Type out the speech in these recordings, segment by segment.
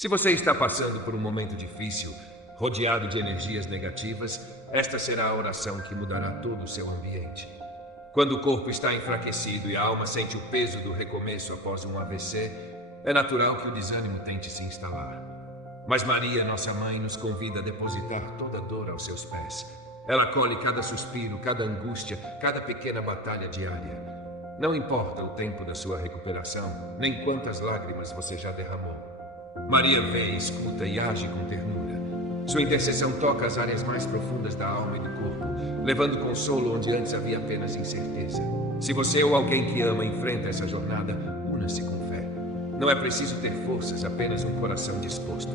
Se você está passando por um momento difícil, rodeado de energias negativas, esta será a oração que mudará todo o seu ambiente. Quando o corpo está enfraquecido e a alma sente o peso do recomeço após um AVC, é natural que o desânimo tente se instalar. Mas Maria, nossa mãe, nos convida a depositar toda a dor aos seus pés. Ela acolhe cada suspiro, cada angústia, cada pequena batalha diária. Não importa o tempo da sua recuperação, nem quantas lágrimas você já derramou. Maria vê, escuta e age com ternura. Sua intercessão toca as áreas mais profundas da alma e do corpo, levando consolo onde antes havia apenas incerteza. Se você ou alguém que ama enfrenta essa jornada, una-se com fé. Não é preciso ter forças, apenas um coração disposto.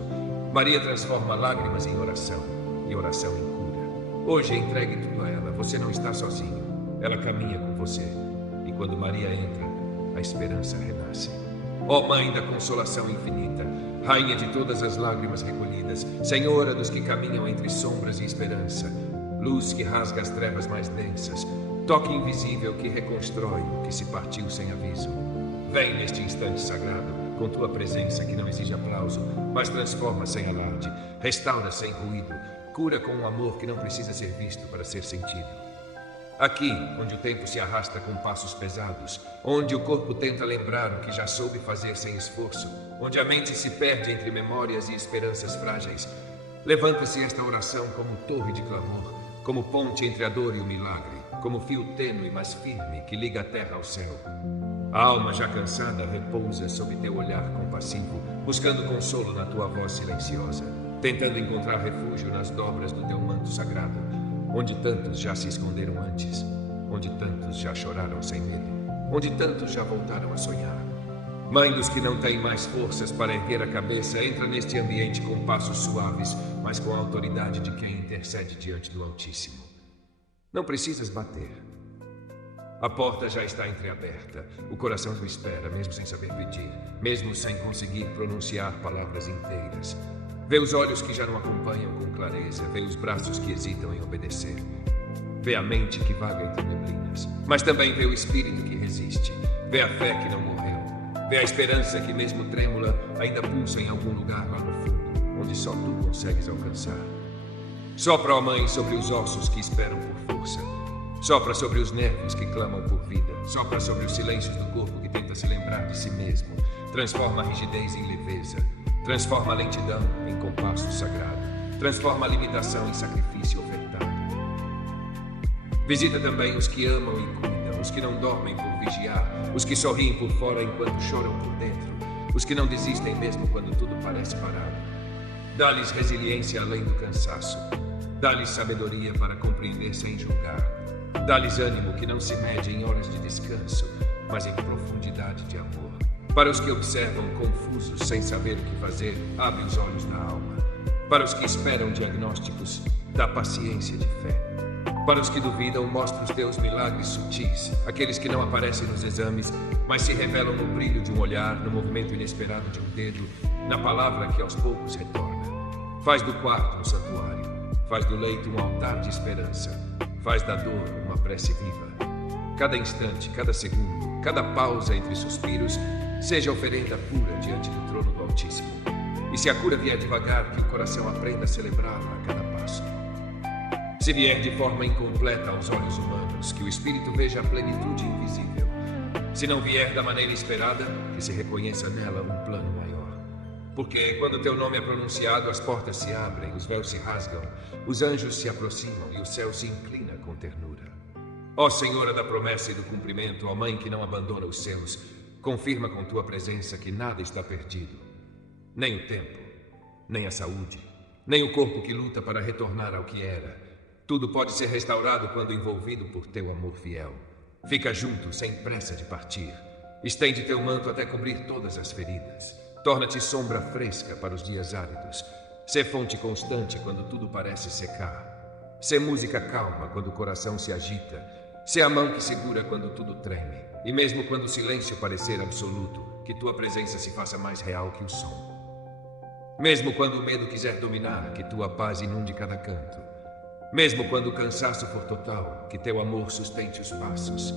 Maria transforma lágrimas em oração e oração em cura. Hoje entregue tudo a ela, você não está sozinho. Ela caminha com você. E quando Maria entra, a esperança renasce. Ó Mãe da consolação infinita, Rainha de todas as lágrimas recolhidas, Senhora dos que caminham entre sombras e esperança, luz que rasga as trevas mais densas, toque invisível que reconstrói o que se partiu sem aviso. Vem neste instante sagrado, com tua presença que não exige aplauso, mas transforma sem alarde, restaura sem ruído, cura com um amor que não precisa ser visto para ser sentido. Aqui, onde o tempo se arrasta com passos pesados, onde o corpo tenta lembrar o que já soube fazer sem esforço, onde a mente se perde entre memórias e esperanças frágeis, levanta-se esta oração como torre de clamor, como ponte entre a dor e o milagre, como fio tênue mas firme que liga a terra ao céu. A alma já cansada repousa sob teu olhar compassivo, buscando consolo na tua voz silenciosa, tentando encontrar refúgio nas dobras do teu manto sagrado, onde tantos já se esconderam antes, onde tantos já choraram sem medo, onde tantos já voltaram a sonhar. Mãe dos que não têm mais forças para erguer a cabeça, entra neste ambiente com passos suaves, mas com a autoridade de quem intercede diante do Altíssimo. Não precisas bater. A porta já está entreaberta, o coração o espera, mesmo sem saber pedir, mesmo sem conseguir pronunciar palavras inteiras. Vê os olhos que já não acompanham com clareza, vê os braços que hesitam em obedecer. Vê a mente que vaga entre neblinas, mas também vê o espírito que resiste. Vê a fé que não morreu. Vê a esperança que, mesmo trêmula, ainda pulsa em algum lugar lá no fundo, onde só tu consegues alcançar. Sopra, ó Mãe, sobre os ossos que esperam por força. Sopra sobre os nervos que clamam por vida. Sopra sobre os silêncios do corpo que tenta se lembrar de si mesmo. Transforma a rigidez em leveza. Transforma a lentidão em compasso sagrado. Transforma a limitação em sacrifício ofertado. Visita também os que amam e cuidam, os que não dormem por vigiar, os que sorriem por fora enquanto choram por dentro, os que não desistem mesmo quando tudo parece parado. Dá-lhes resiliência além do cansaço. Dá-lhes sabedoria para compreender sem julgar. Dá-lhes ânimo que não se mede em horas de descanso, mas em profundidade de amor. Para os que observam confusos sem saber o que fazer, abre os olhos da alma. Para os que esperam diagnósticos, dá paciência de fé. Para os que duvidam, mostra os teus milagres sutis, aqueles que não aparecem nos exames, mas se revelam no brilho de um olhar, no movimento inesperado de um dedo, na palavra que aos poucos retorna. Faz do quarto um santuário, faz do leito um altar de esperança, faz da dor uma prece viva. Cada instante, cada segundo, cada pausa entre suspiros, seja oferenda pura diante do trono do Altíssimo. E se a cura vier devagar, que o coração aprenda a celebrá-la a cada passo. Se vier de forma incompleta aos olhos humanos, que o Espírito veja a plenitude invisível. Se não vier da maneira esperada, que se reconheça nela um plano maior. Porque quando teu nome é pronunciado, as portas se abrem, os véus se rasgam, os anjos se aproximam e o céu se inclina com ternura. Ó Senhora da promessa e do cumprimento, ó Mãe que não abandona os seus, confirma com tua presença que nada está perdido. Nem o tempo, nem a saúde, nem o corpo que luta para retornar ao que era. Tudo pode ser restaurado quando envolvido por teu amor fiel. Fica junto, sem pressa de partir. Estende teu manto até cobrir todas as feridas. Torna-te sombra fresca para os dias áridos. Sê fonte constante quando tudo parece secar. Sê música calma quando o coração se agita. Sê a mão que segura quando tudo treme. E mesmo quando o silêncio parecer absoluto, que tua presença se faça mais real que o som. Mesmo quando o medo quiser dominar, que tua paz inunde cada canto. Mesmo quando o cansaço for total, que teu amor sustente os passos.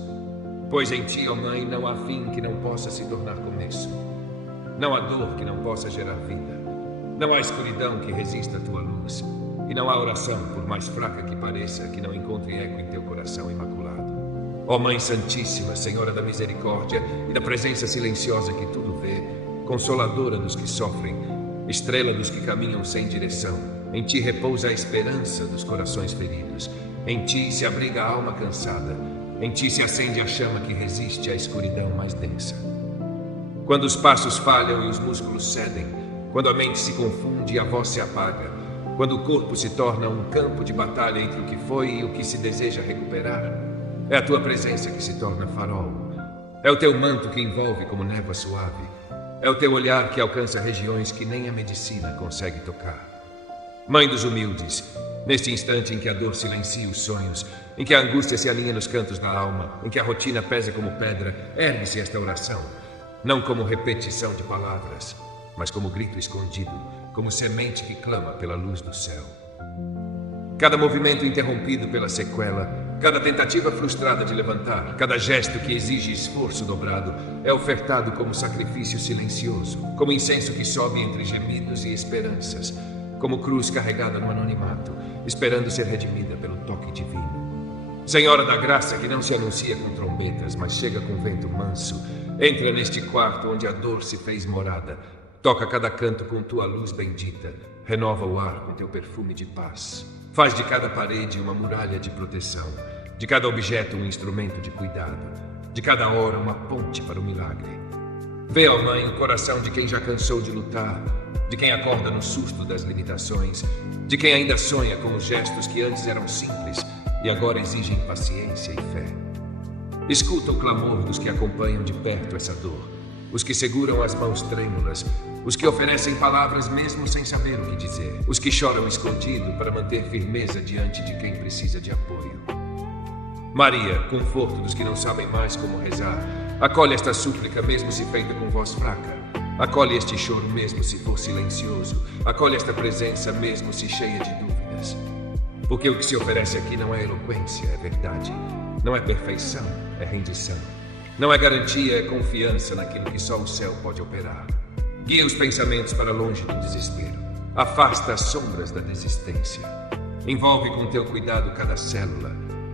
Pois em ti, ó Mãe, não há fim que não possa se tornar começo. Não há dor que não possa gerar vida. Não há escuridão que resista à tua luz. E não há oração, por mais fraca que pareça, que não encontre eco em teu coração imaculado. Ó Mãe Santíssima, Senhora da Misericórdia e da presença silenciosa que tudo vê, Consoladora dos que sofrem, Estrela dos que caminham sem direção, em ti repousa a esperança dos corações feridos. Em ti se abriga a alma cansada. Em ti se acende a chama que resiste à escuridão mais densa. Quando os passos falham e os músculos cedem, quando a mente se confunde e a voz se apaga, quando o corpo se torna um campo de batalha entre o que foi e o que se deseja recuperar, é a tua presença que se torna farol. É o teu manto que envolve como névoa suave. É o teu olhar que alcança regiões que nem a medicina consegue tocar. Mãe dos humildes, neste instante em que a dor silencia os sonhos, em que a angústia se alinha nos cantos da alma, em que a rotina pesa como pedra, ergue-se esta oração, não como repetição de palavras, mas como grito escondido, como semente que clama pela luz do céu. Cada movimento interrompido pela sequela, cada tentativa frustrada de levantar, cada gesto que exige esforço dobrado, é ofertado como sacrifício silencioso, como incenso que sobe entre gemidos e esperanças, como cruz carregada no anonimato, esperando ser redimida pelo toque divino. Senhora da graça que não se anuncia com trombetas, mas chega com vento manso, entra neste quarto onde a dor se fez morada, toca cada canto com tua luz bendita, renova o ar com teu perfume de paz. Faz de cada parede uma muralha de proteção, de cada objeto um instrumento de cuidado, de cada hora uma ponte para o milagre. Vê, ó Mãe, o coração de quem já cansou de lutar, de quem acorda no susto das limitações, de quem ainda sonha com os gestos que antes eram simples e agora exigem paciência e fé. Escuta o clamor dos que acompanham de perto essa dor, os que seguram as mãos trêmulas, os que oferecem palavras mesmo sem saber o que dizer, os que choram escondido para manter firmeza diante de quem precisa de apoio. Maria, conforto dos que não sabem mais como rezar, acolhe esta súplica mesmo se feita com voz fraca, acolhe este choro mesmo se for silencioso, acolhe esta presença mesmo se cheia de dúvidas. Porque o que se oferece aqui não é eloquência, é verdade, não é perfeição, é rendição. Não é garantia, é confiança naquilo que só o céu pode operar. Guia os pensamentos para longe do desespero. Afasta as sombras da desistência. Envolve com teu cuidado cada célula,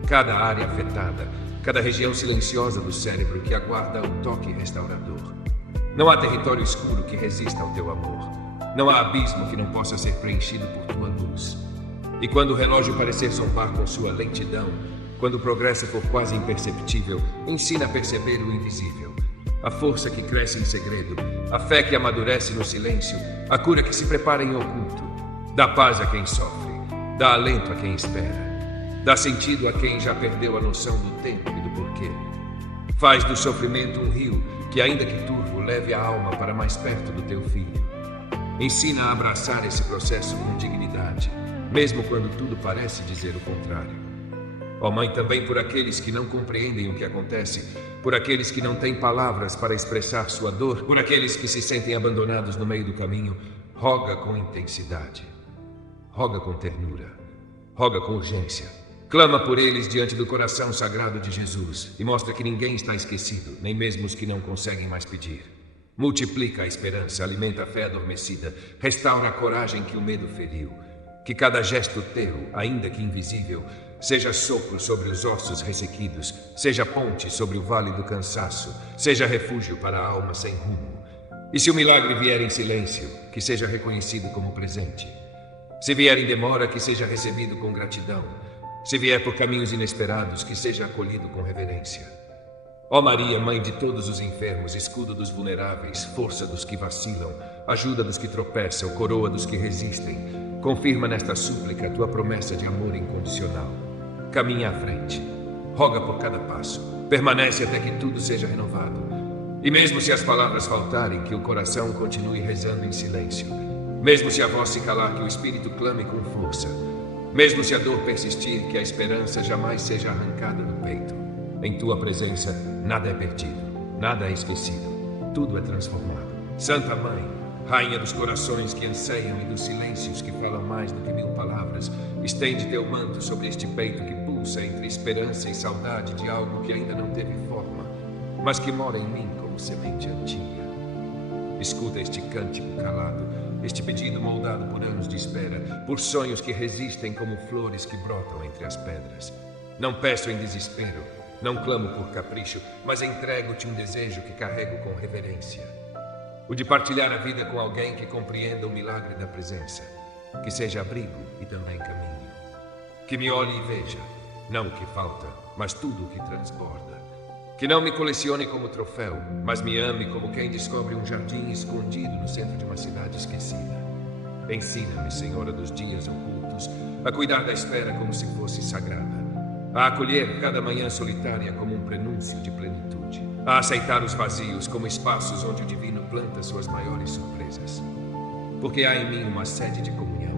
cada área afetada, cada região silenciosa do cérebro que aguarda um toque restaurador. Não há território escuro que resista ao teu amor. Não há abismo que não possa ser preenchido por tua luz. E quando o relógio parecer zombar com sua lentidão, quando o progresso for quase imperceptível, ensina a perceber o invisível. A força que cresce em segredo, a fé que amadurece no silêncio, a cura que se prepara em oculto. Dá paz a quem sofre, dá alento a quem espera, dá sentido a quem já perdeu a noção do tempo e do porquê. Faz do sofrimento um rio que, ainda que turvo, leve a alma para mais perto do teu filho. Ensina a abraçar esse processo com dignidade, mesmo quando tudo parece dizer o contrário. Ó Mãe, também por aqueles que não compreendem o que acontece, por aqueles que não têm palavras para expressar sua dor, por aqueles que se sentem abandonados no meio do caminho, roga com intensidade, roga com ternura, roga com urgência. Clama por eles diante do coração sagrado de Jesus e mostra que ninguém está esquecido, nem mesmo os que não conseguem mais pedir. Multiplica a esperança, alimenta a fé adormecida, restaura a coragem que o medo feriu. Que cada gesto teu, ainda que invisível, seja sopro sobre os ossos ressequidos, seja ponte sobre o vale do cansaço, seja refúgio para a alma sem rumo. E se o milagre vier em silêncio, que seja reconhecido como presente. Se vier em demora, que seja recebido com gratidão. Se vier por caminhos inesperados, que seja acolhido com reverência. Ó Maria, Mãe de todos os enfermos, escudo dos vulneráveis, força dos que vacilam, ajuda dos que tropeçam, coroa dos que resistem, confirma nesta súplica a tua promessa de amor incondicional. Caminha à frente, roga por cada passo, permanece até que tudo seja renovado. E mesmo se as palavras faltarem, que o coração continue rezando em silêncio. Mesmo se a voz se calar, que o espírito clame com força. Mesmo se a dor persistir, que a esperança jamais seja arrancada do peito. Em tua presença, nada é perdido, nada é esquecido, tudo é transformado. Santa Mãe, Rainha dos corações que anseiam e dos silêncios que falam mais do que 1000 palavras, estende teu manto sobre este peito que pulsa entre esperança e saudade de algo que ainda não teve forma, mas que mora em mim como semente antiga. Escuta este cântico calado, Este pedido moldado por anos de espera, por sonhos que resistem como flores que brotam entre as pedras. Não peço em desespero, não clamo por capricho, mas entrego-te um desejo que carrego com reverência. O de partilhar a vida com alguém que compreenda o milagre da presença, que seja abrigo e também caminho. Que me olhe e veja, não o que falta, mas tudo o que transborda. Que não me colecione como troféu, mas me ame como quem descobre um jardim escondido no centro de uma cidade esquecida. Ensina-me, Senhora dos dias ocultos, a cuidar da espera como se fosse sagrada, a acolher cada manhã solitária como um prenúncio de plenitude, a aceitar os vazios como espaços onde o divino planta suas maiores surpresas. Porque há em mim uma sede de comunhão,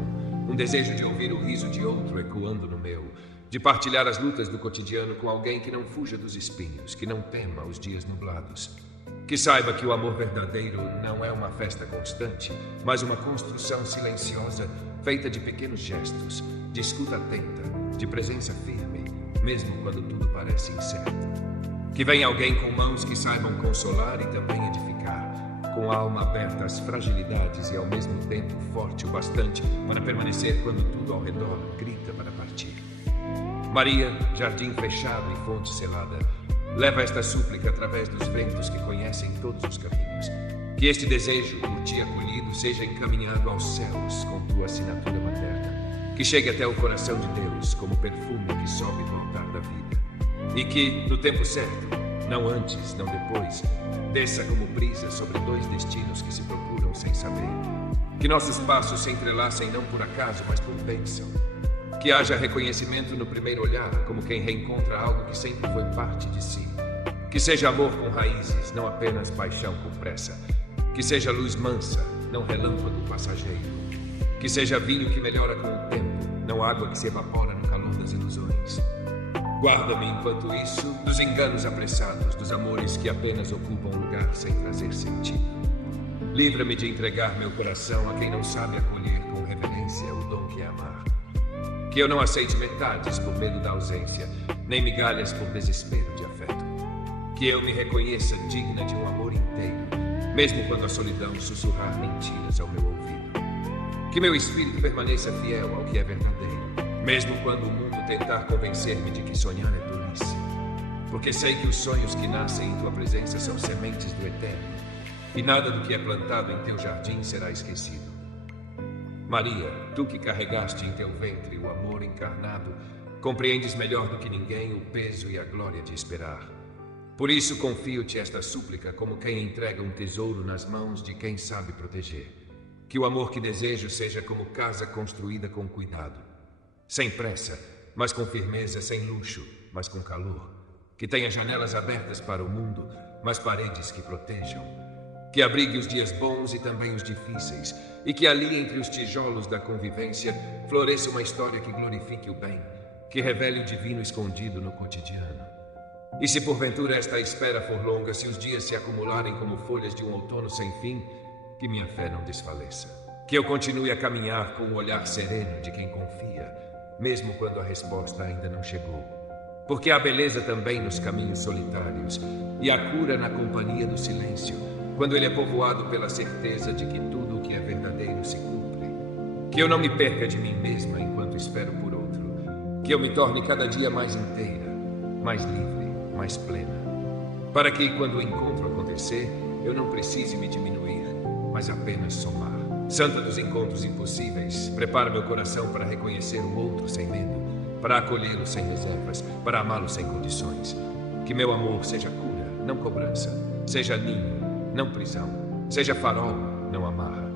um desejo de ouvir o riso de outro ecoando no meu, de partilhar as lutas do cotidiano com alguém que não fuja dos espinhos, que não tema os dias nublados. Que saiba que o amor verdadeiro não é uma festa constante, mas uma construção silenciosa, feita de pequenos gestos, de escuta atenta, de presença firme, mesmo quando tudo parece incerto. Que venha alguém com mãos que saibam consolar e também edificar, com a alma aberta às fragilidades e ao mesmo tempo forte o bastante para permanecer quando tudo ao redor grita para partir. Maria, jardim fechado e fonte selada, leva esta súplica através dos ventos que conhecem todos os caminhos. Que este desejo, por ti acolhido, seja encaminhado aos céus com tua assinatura materna. Que chegue até o coração de Deus como perfume que sobe no altar da vida. E que, no tempo certo, não antes, não depois, desça como brisa sobre dois destinos que se procuram sem saber. Que nossos passos se entrelacem não por acaso, mas por bênção. Que haja reconhecimento no primeiro olhar, como quem reencontra algo que sempre foi parte de si. Que seja amor com raízes, não apenas paixão com pressa. Que seja luz mansa, não relâmpago passageiro. Que seja vinho que melhora com o tempo, não água que se evapora no calor das ilusões. Guarda-me, enquanto isso, dos enganos apressados, dos amores que apenas ocupam lugar sem trazer sentido. Livra-me de entregar meu coração a quem não sabe acolher com reverência o dom que é amar. Que eu não aceite metades por medo da ausência, nem migalhas por desespero de afeto. Que eu me reconheça digna de um amor inteiro, mesmo quando a solidão sussurrar mentiras ao meu ouvido. Que meu espírito permaneça fiel ao que é verdadeiro, mesmo quando o mundo tentar convencer-me de que sonhar é tolice. Porque sei que os sonhos que nascem em tua presença são sementes do eterno, e nada do que é plantado em teu jardim será esquecido. Maria, tu que carregaste em teu ventre o amor encarnado, compreendes melhor do que ninguém o peso e a glória de esperar. Por isso confio-te esta súplica como quem entrega um tesouro nas mãos de quem sabe proteger. Que o amor que desejo seja como casa construída com cuidado, sem pressa, mas com firmeza, sem luxo, mas com calor. Que tenha janelas abertas para o mundo, mas paredes que protejam. Que abrigue os dias bons e também os difíceis, e que ali entre os tijolos da convivência floresça uma história que glorifique o bem, que revele o divino escondido no cotidiano. E se porventura esta espera for longa, se os dias se acumularem como folhas de um outono sem fim, que minha fé não desfaleça. Que eu continue a caminhar com o olhar sereno de quem confia, mesmo quando a resposta ainda não chegou. Porque há beleza também nos caminhos solitários, e há cura na companhia do silêncio, quando ele é povoado pela certeza de que tudo o que é verdadeiro se cumpre. Que eu não me perca de mim mesma enquanto espero por outro. Que eu me torne cada dia mais inteira, mais livre, mais plena. Para que, quando o encontro acontecer, eu não precise me diminuir, mas apenas somar. Santa dos encontros impossíveis, prepara meu coração para reconhecer o outro sem medo, para acolhê-lo sem reservas, para amá-lo sem condições. Que meu amor seja cura, não cobrança, seja ninho, não prisão, seja farol, não amarra.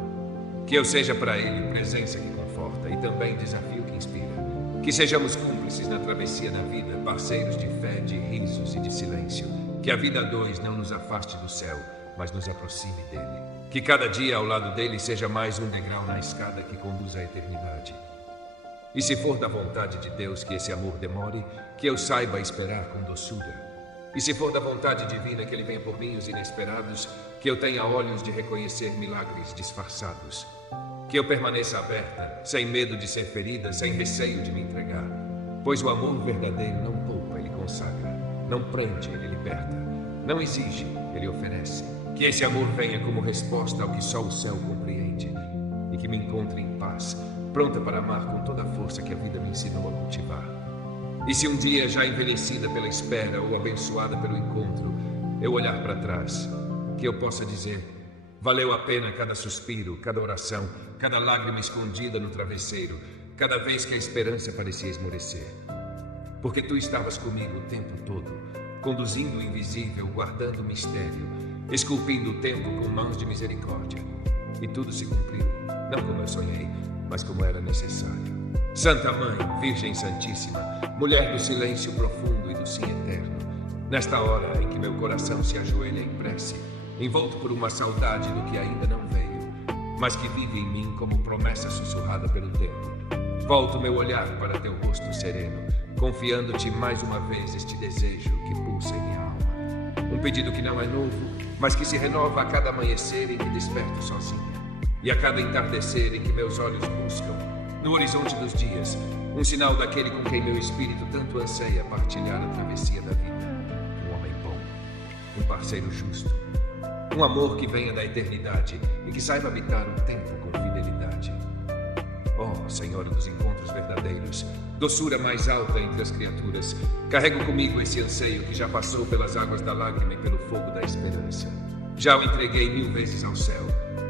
Que eu seja para ele presença que conforta e também desafio que inspira. Que sejamos cúmplices na travessia da vida, parceiros de fé, de risos e de silêncio. Que a vida a dois não nos afaste do céu, mas nos aproxime dele. Que cada dia ao lado dele seja mais um degrau na escada que conduz à eternidade. E se for da vontade de Deus que esse amor demore, que eu saiba esperar com doçura. E se for da vontade divina que ele venha por caminhos inesperados, que eu tenha olhos de reconhecer milagres disfarçados. Que eu permaneça aberta, sem medo de ser ferida, sem receio de me entregar. Pois o amor verdadeiro não poupa, ele consagra. Não prende, ele liberta. Não exige, ele oferece. Que esse amor venha como resposta ao que só o céu compreende. que me encontre em paz, pronta para amar com toda a força que a vida me ensinou a cultivar. E se um dia, já envelhecida pela espera ou abençoada pelo encontro, eu olhar para trás, que eu possa dizer: valeu a pena cada suspiro, cada oração, cada lágrima escondida no travesseiro, cada vez que a esperança parecia esmorecer. Porque tu estavas comigo o tempo todo, conduzindo o invisível, guardando o mistério, esculpindo o tempo com mãos de misericórdia. E tudo se cumpriu, não como eu sonhei, mas como era necessário. Santa Mãe, Virgem Santíssima, mulher do silêncio profundo e do sim eterno, nesta hora em que meu coração se ajoelha em prece, envolto por uma saudade do que ainda não veio, mas que vive em mim como promessa sussurrada pelo tempo, volto meu olhar para teu rosto sereno, confiando-te mais uma vez este desejo que pulsa em minha alma. Um pedido que não é novo, mas que se renova a cada amanhecer em que desperto sozinha, e a cada entardecer em que meus olhos buscam, no horizonte dos dias, um sinal daquele com quem meu espírito tanto anseia partilhar a travessia da vida. Um homem bom, um parceiro justo, um amor que venha da eternidade e que saiba habitar o tempo com fidelidade. Oh, Senhora dos encontros verdadeiros, doçura mais alta entre as criaturas, carrego comigo esse anseio que já passou pelas águas da lágrima e pelo fogo da esperança. Já o entreguei 1000 vezes ao céu,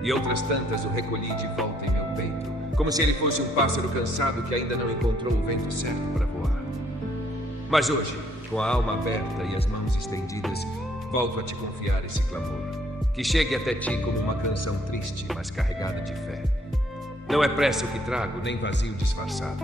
e outras tantas o recolhi de volta em meu peito, como se ele fosse um pássaro cansado que ainda não encontrou o vento certo para voar. Mas hoje, com a alma aberta e as mãos estendidas, volto a te confiar esse clamor, que chegue até ti como uma canção triste, mas carregada de fé. Não é pressa o que trago, nem vazio disfarçado.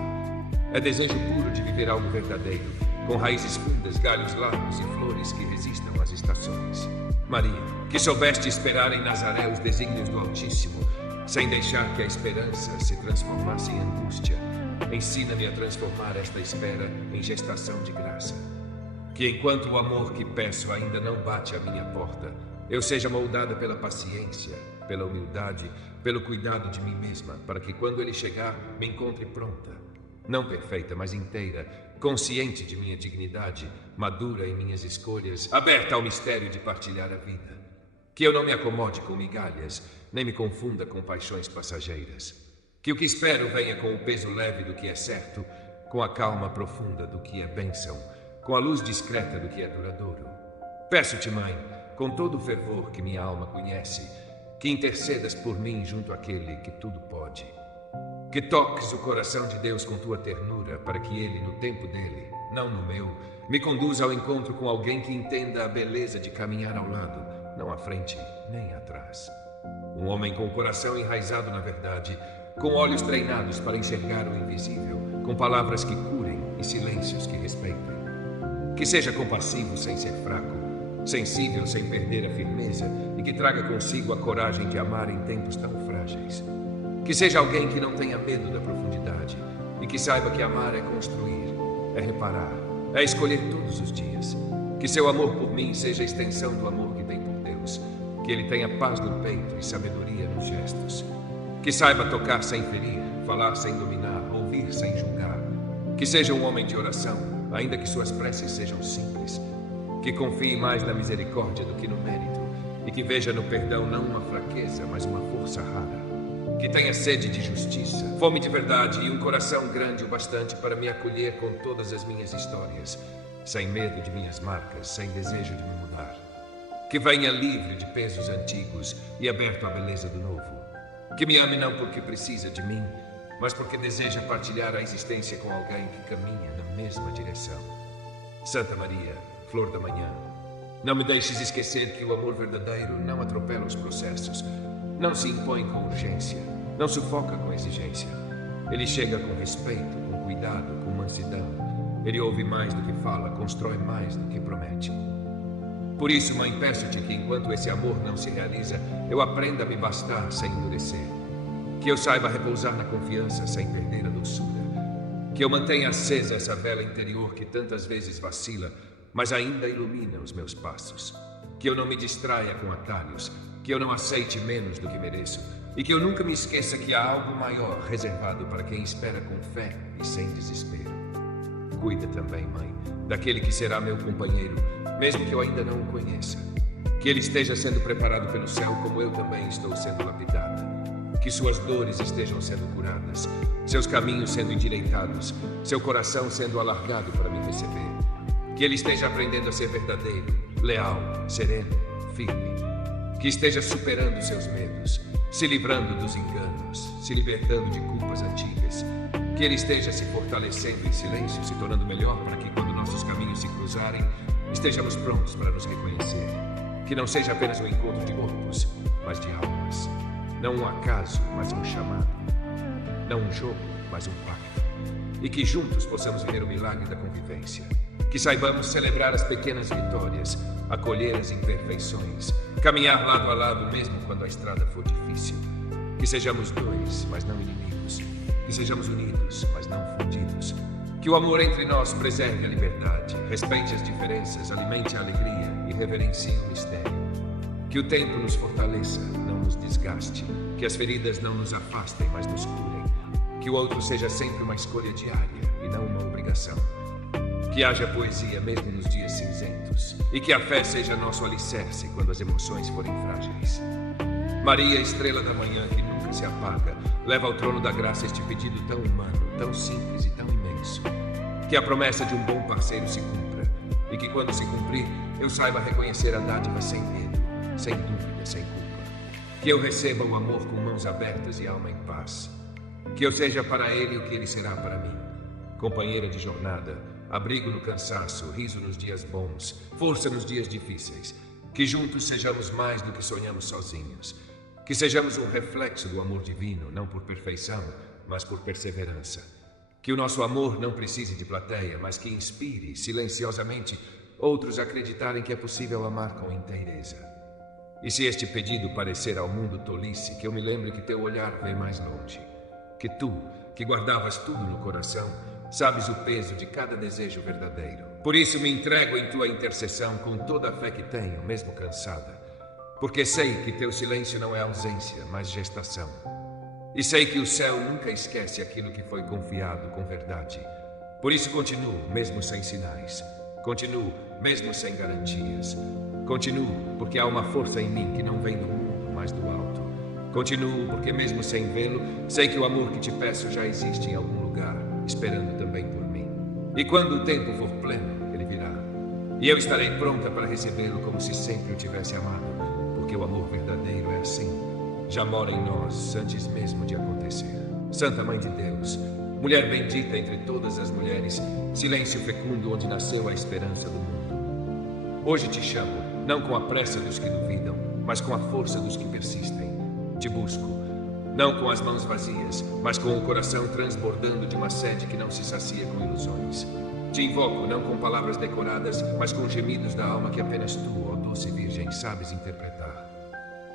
É desejo puro de viver algo verdadeiro, com raízes fundas, galhos largos e flores que resistam às estações. Maria, que soubeste esperar em Nazaré os desígnios do Altíssimo, sem deixar que a esperança se transformasse em angústia, ensina-me a transformar esta espera em gestação de graça. Que enquanto o amor que peço ainda não bate à minha porta, eu seja moldada pela paciência, pela humildade, pelo cuidado de mim mesma, para que quando ele chegar, me encontre pronta, não perfeita, mas inteira, consciente de minha dignidade, madura em minhas escolhas, aberta ao mistério de partilhar a vida. Que eu não me acomode com migalhas, nem me confunda com paixões passageiras. Que o que espero venha com o peso leve do que é certo, com a calma profunda do que é bênção, com a luz discreta do que é duradouro. Peço-te, Mãe, com todo o fervor que minha alma conhece, que intercedas por mim junto àquele que tudo pode. Que toques o coração de Deus com tua ternura, para que ele, no tempo dele, não no meu, me conduza ao encontro com alguém que entenda a beleza de caminhar ao lado, não à frente nem atrás. Um homem com o coração enraizado na verdade, com olhos treinados para enxergar o invisível, com palavras que curem e silêncios que respeitem. Que seja compassivo sem ser fraco, sensível sem perder a firmeza e que traga consigo a coragem de amar em tempos tão frágeis. Que seja alguém que não tenha medo da profundidade e que saiba que amar é construir, é reparar, é escolher todos os dias. Que seu amor por mim seja a extensão do amor que tem por Deus. Que ele tenha paz no peito e sabedoria nos gestos. Que saiba tocar sem ferir, falar sem dominar, ouvir sem julgar. Que seja um homem de oração, ainda que suas preces sejam simples. Que confie mais na misericórdia do que no mérito e que veja no perdão não uma fraqueza, mas uma força rara. Que tenha sede de justiça, fome de verdade e um coração grande o bastante para me acolher com todas as minhas histórias, sem medo de minhas marcas, sem desejo de me mudar. Que venha livre de pesos antigos e aberto à beleza do novo. Que me ame não porque precisa de mim, mas porque deseja partilhar a existência com alguém que caminha na mesma direção. Santa Maria, flor da manhã, não me deixes esquecer que o amor verdadeiro não atropela os processos, não se impõe com urgência, não sufoca com exigência. Ele chega com respeito, com cuidado, com mansidão. Ele ouve mais do que fala, constrói mais do que promete. Por isso, Mãe, peço-te que enquanto esse amor não se realiza, eu aprenda a me bastar sem endurecer. Que eu saiba repousar na confiança sem perder a doçura. Que eu mantenha acesa essa vela interior que tantas vezes vacila, mas ainda ilumina os meus passos. Que eu não me distraia com atalhos, que eu não aceite menos do que mereço e que eu nunca me esqueça que há algo maior reservado para quem espera com fé e sem desespero. Cuida também, Mãe, daquele que será meu companheiro, mesmo que eu ainda não o conheça. Que ele esteja sendo preparado pelo céu como eu também estou sendo lapidada. Que que suas dores estejam sendo curadas, seus caminhos sendo endireitados, seu coração sendo alargado para me receber. Que ele esteja aprendendo a ser verdadeiro, leal, sereno, firme. Que esteja superando seus medos, se livrando dos enganos, se libertando de culpas antigas. Que ele esteja se fortalecendo em silêncio, se tornando melhor para que quando nossos caminhos se cruzarem, estejamos prontos para nos reconhecer. Que não seja apenas um encontro de corpos, mas de almas. Não um acaso, mas um chamado. Não um jogo, mas um pacto. E que juntos possamos viver o milagre da convivência. Que saibamos celebrar as pequenas vitórias, acolher as imperfeições, caminhar lado a lado mesmo quando a estrada for difícil. Que sejamos dois, mas não inimigos. Que sejamos unidos, mas não fundidos. Que o amor entre nós preserve a liberdade, respeite as diferenças, alimente a alegria e reverencie o mistério. Que o tempo nos fortaleça, não nos desgaste. Que as feridas não nos afastem, mas nos curem. Que o outro seja sempre uma escolha diária e não uma obrigação. Que haja poesia mesmo nos dias cinzentos. E que a fé seja nosso alicerce quando as emoções forem frágeis. Maria, estrela da manhã que nunca se apaga, leva ao trono da graça este pedido tão humano, tão simples e tão imenso. Que a promessa de um bom parceiro se cumpra. E que quando se cumprir, eu saiba reconhecer a dádiva sem medo, sem dúvida, sem culpa. Que eu receba o amor com mãos abertas e alma em paz. Que eu seja para ele o que ele será para mim. Companheira de jornada, abrigo no cansaço, riso nos dias bons, força nos dias difíceis. Que juntos sejamos mais do que sonhamos sozinhos. Que sejamos um reflexo do amor divino, não por perfeição, mas por perseverança. Que o nosso amor não precise de plateia, mas que inspire, silenciosamente, outros a acreditarem que é possível amar com inteireza. E se este pedido parecer ao mundo tolice, que eu me lembre que teu olhar vê mais longe. Que tu, que guardavas tudo no coração, sabes o peso de cada desejo verdadeiro. Por isso me entrego em tua intercessão com toda a fé que tenho, mesmo cansada. Porque sei que teu silêncio não é ausência, mas gestação. E sei que o céu nunca esquece aquilo que foi confiado com verdade. Por isso continuo, mesmo sem sinais. Continuo, mesmo sem garantias. Continuo, porque há uma força em mim que não vem do mundo, mas do alto. Continuo, porque mesmo sem vê-lo, sei que o amor que te peço já existe em algum lugar, esperando também por mim. E quando o tempo for pleno, ele virá. E eu estarei pronta para recebê-lo como se sempre o tivesse amado, porque o amor verdadeiro é assim. Já mora em nós antes mesmo de acontecer. Santa Mãe de Deus, mulher bendita entre todas as mulheres, silêncio fecundo onde nasceu a esperança do mundo. Hoje te chamo, não com a pressa dos que duvidam, mas com a força dos que persistem. Te busco, não com as mãos vazias, mas com o coração transbordando de uma sede que não se sacia com ilusões. Te invoco, não com palavras decoradas, mas com gemidos da alma que apenas tu, ó doce Virgem, sabes interpretar.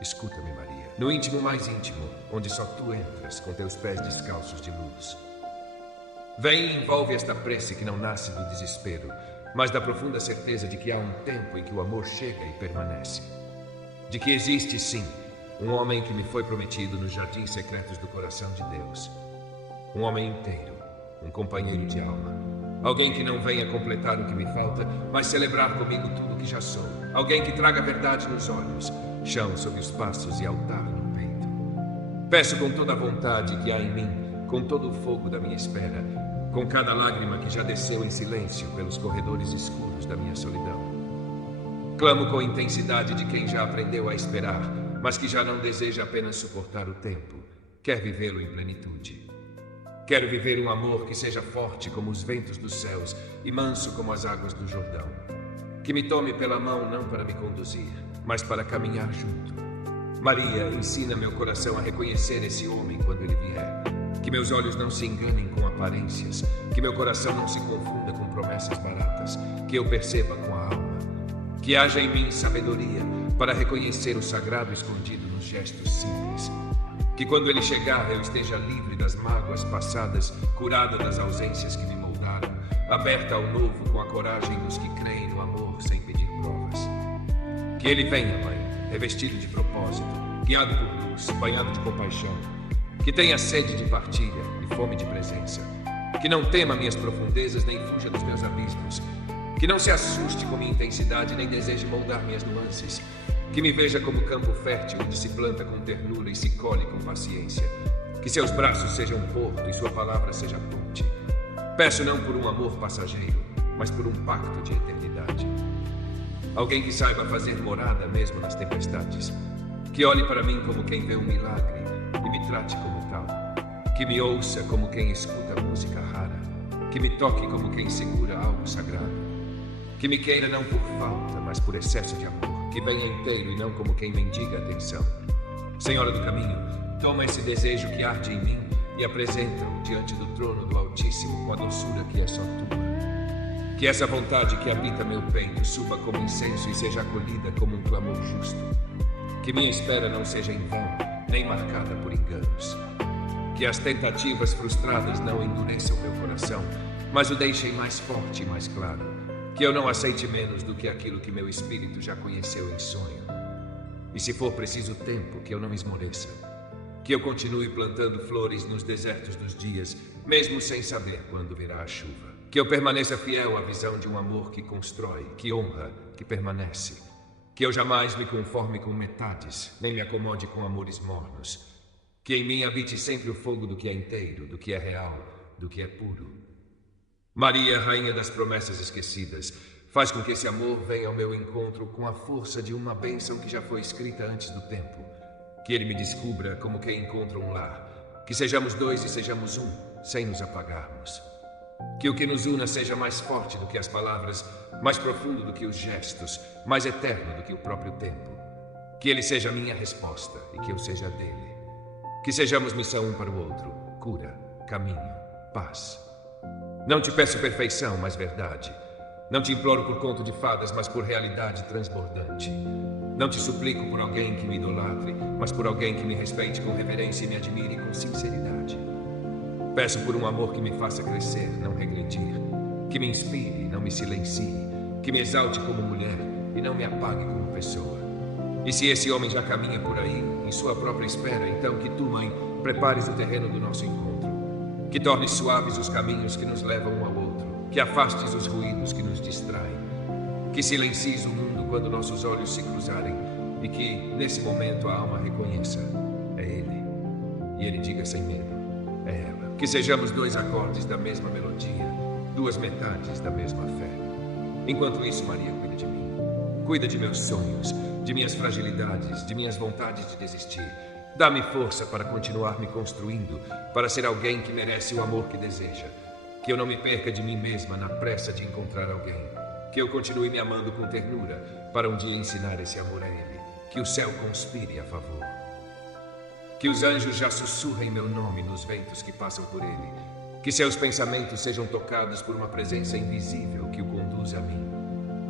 Escuta-me, Maria, no íntimo mais íntimo, onde só tu entras com teus pés descalços de luz. Vem e envolve esta prece que não nasce do desespero, mas da profunda certeza de que há um tempo em que o amor chega e permanece. De que existe, sim, um homem que me foi prometido nos jardins secretos do coração de Deus. Um homem inteiro, um companheiro de alma. Alguém que não venha completar o que me falta, mas celebrar comigo tudo o que já sou. Alguém que traga a verdade nos olhos, chão sob os passos e altar no peito. Peço com toda a vontade que há em mim, com todo o fogo da minha espera, com cada lágrima que já desceu em silêncio pelos corredores escuros da minha solidão. Clamo com intensidade de quem já aprendeu a esperar, mas que já não deseja apenas suportar o tempo, quer vivê-lo em plenitude. Quero viver um amor que seja forte como os ventos dos céus e manso como as águas do Jordão. Que me tome pela mão não para me conduzir, mas para caminhar junto. Maria, ensina meu coração a reconhecer esse homem quando ele vier. Que meus olhos não se enganem com aparências, que meu coração não se confunda com promessas baratas, que eu perceba com a alma. Que haja em mim sabedoria para reconhecer o sagrado escondido nos gestos simples. Que quando ele chegar eu esteja livre das mágoas passadas, curada das ausências que me moldaram, aberta ao novo com a coragem dos que creem no amor sem pedir provas. Que ele venha, Mãe, revestido de propósito, guiado por luz, banhado de compaixão. Que tenha sede de partilha e fome de presença. Que não tema minhas profundezas nem fuja dos meus abismos. Que não se assuste com minha intensidade nem deseje moldar minhas nuances. Que me veja como campo fértil onde se planta com ternura e se colhe com paciência. Que seus braços sejam porto e sua palavra seja ponte. Peço não por um amor passageiro, mas por um pacto de eternidade. Alguém que saiba fazer morada mesmo nas tempestades. Que olhe para mim como quem vê um milagre e me trate como tal. Que me ouça como quem escuta música rara. Que me toque como quem segura algo sagrado. Que me queira não por falta, mas por excesso de amor. Que venha inteiro e não como quem mendiga atenção. Senhora do caminho, toma esse desejo que arde em mim e apresenta-o diante do trono do Altíssimo com a doçura que é só tua. Que essa vontade que habita meu peito suba como incenso e seja acolhida como um clamor justo. Que minha espera não seja em vão, nem marcada por enganos. Que as tentativas frustradas não endureçam meu coração, mas o deixem mais forte e mais claro. Que eu não aceite menos do que aquilo que meu espírito já conheceu em sonho. E se for preciso tempo, que eu não esmoreça. Que eu continue plantando flores nos desertos dos dias, mesmo sem saber quando virá a chuva. Que eu permaneça fiel à visão de um amor que constrói, que honra, que permanece. Que eu jamais me conforme com metades, nem me acomode com amores mornos. Que em mim habite sempre o fogo do que é inteiro, do que é real, do que é puro. Maria, rainha das promessas esquecidas, faz com que esse amor venha ao meu encontro com a força de uma bênção que já foi escrita antes do tempo. Que ele me descubra como quem encontra um lar. Que sejamos dois e sejamos um, sem nos apagarmos. Que o que nos una seja mais forte do que as palavras, mais profundo do que os gestos, mais eterno do que o próprio tempo. Que ele seja a minha resposta e que eu seja dele. Que sejamos missão um para o outro, cura, caminho, paz. Não te peço perfeição, mas verdade. Não te imploro por conto de fadas, mas por realidade transbordante. Não te suplico por alguém que me idolatre, mas por alguém que me respeite com reverência e me admire com sinceridade. Peço por um amor que me faça crescer, não regredir. Que me inspire, não me silencie. Que me exalte como mulher e não me apague como pessoa. E se esse homem já caminha por aí, em sua própria espera, então que tu, mãe, prepares o terreno do nosso encontro. Que tornes suaves os caminhos que nos levam um ao outro. Que afastes os ruídos que nos distraem. Que silencies o mundo quando nossos olhos se cruzarem. E que, nesse momento, a alma reconheça. É ele. E ele diga sem medo. É ela. Que sejamos dois acordes da mesma melodia. Duas metades da mesma fé. Enquanto isso, Maria cuida de mim. Cuida de meus sonhos, de minhas fragilidades, de minhas vontades de desistir. Dá-me força para continuar me construindo, para ser alguém que merece o amor que deseja. Que eu não me perca de mim mesma na pressa de encontrar alguém. Que eu continue me amando com ternura, para um dia ensinar esse amor a ele. Que o céu conspire a favor. Que os anjos já sussurrem meu nome nos ventos que passam por ele. Que seus pensamentos sejam tocados por uma presença invisível que o conduz a mim.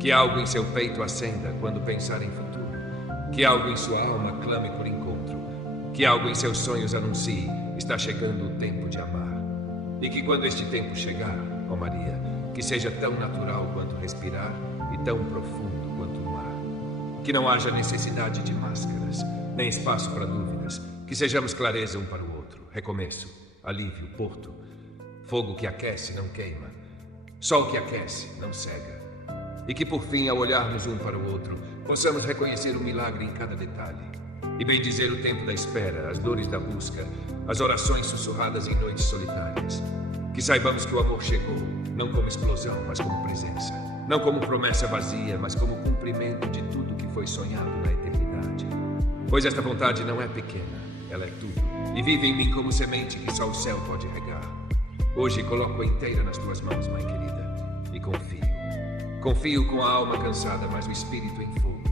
Que algo em seu peito acenda quando pensar em futuro. Que algo em sua alma clame por encontro. Que algo em seus sonhos anuncie, está chegando o tempo de amar. E que quando este tempo chegar, ó Maria, que seja tão natural quanto respirar e tão profundo quanto o mar. Que não haja necessidade de máscaras, nem espaço para dúvidas. Que sejamos clareza um para o outro, recomeço, alívio, porto. Fogo que aquece, não queima. Sol que aquece, não cega. E que por fim, ao olharmos um para o outro, possamos reconhecer o milagre em cada detalhe. E bem dizer o tempo da espera, as dores da busca, as orações sussurradas em noites solitárias. Que saibamos que o amor chegou, não como explosão, mas como presença. Não como promessa vazia, mas como cumprimento de tudo que foi sonhado na eternidade. Pois esta vontade não é pequena, ela é tudo. E vive em mim como semente que só o céu pode regar. Hoje coloco-a inteira nas tuas mãos, mãe querida, e confio. Confio com a alma cansada, mas o espírito em fogo.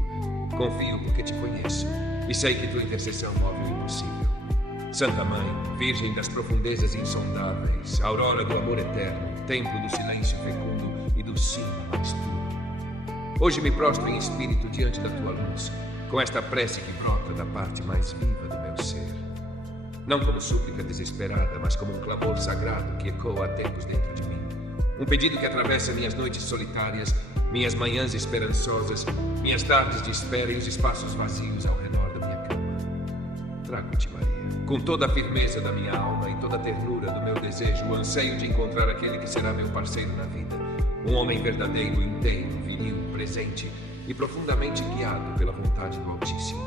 Confio porque te conheço. E sei que tua intercessão move o impossível. Santa Mãe, Virgem das profundezas insondáveis, Aurora do amor eterno, Templo do silêncio fecundo e do sim mais puro. Hoje me prostro em espírito diante da tua luz, com esta prece que brota da parte mais viva do meu ser. Não como súplica desesperada, mas como um clamor sagrado que ecoa há tempos dentro de mim. Um pedido que atravessa minhas noites solitárias, minhas manhãs esperançosas, minhas tardes de espera e os espaços vazios ao redor da minha cama. Trago-te, Maria, com toda a firmeza da minha alma e toda a ternura do meu desejo, o anseio de encontrar aquele que será meu parceiro na vida. Um homem verdadeiro, inteiro, viril, presente e profundamente guiado pela vontade do Altíssimo.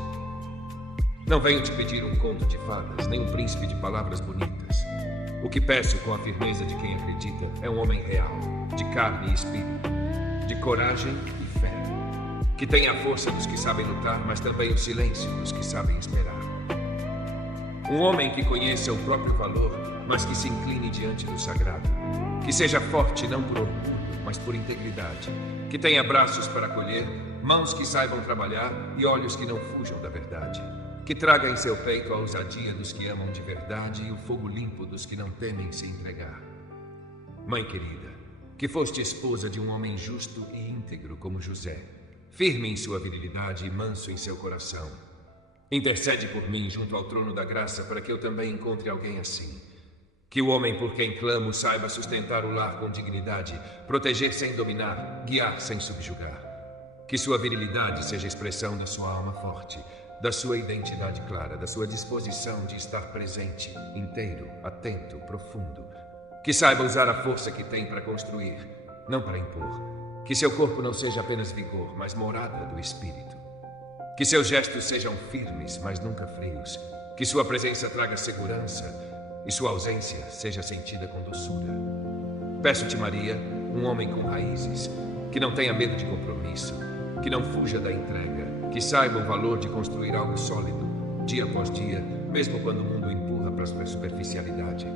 Não venho te pedir um conto de fadas, nem um príncipe de palavras bonitas. O que peço com a firmeza de quem acredita é um homem real, de carne e espírito, de coragem e fé, que tem a força dos que sabem lutar, mas também o silêncio dos que sabem esperar. Um homem que conheça o próprio valor, mas que se incline diante do sagrado. Que seja forte não por orgulho, mas por integridade. Que tenha braços para acolher, mãos que saibam trabalhar e olhos que não fujam da verdade. Que traga em seu peito a ousadia dos que amam de verdade e o fogo limpo dos que não temem se entregar. Mãe querida, que foste esposa de um homem justo e íntegro como José, firme em sua virilidade e manso em seu coração. Intercede por mim junto ao trono da graça para que eu também encontre alguém assim. Que o homem por quem clamo saiba sustentar o lar com dignidade, proteger sem dominar, guiar sem subjugar. Que sua virilidade seja expressão da sua alma forte, da sua identidade clara, da sua disposição de estar presente, inteiro, atento, profundo. Que saiba usar a força que tem para construir, não para impor. Que seu corpo não seja apenas vigor, mas morada do espírito. Que seus gestos sejam firmes, mas nunca frios. Que sua presença traga segurança e sua ausência seja sentida com doçura. Peço-te, Maria, um homem com raízes, que não tenha medo de compromisso, que não fuja da entrega, que saiba o valor de construir algo sólido, dia após dia, mesmo quando o mundo empurra para a superficialidade.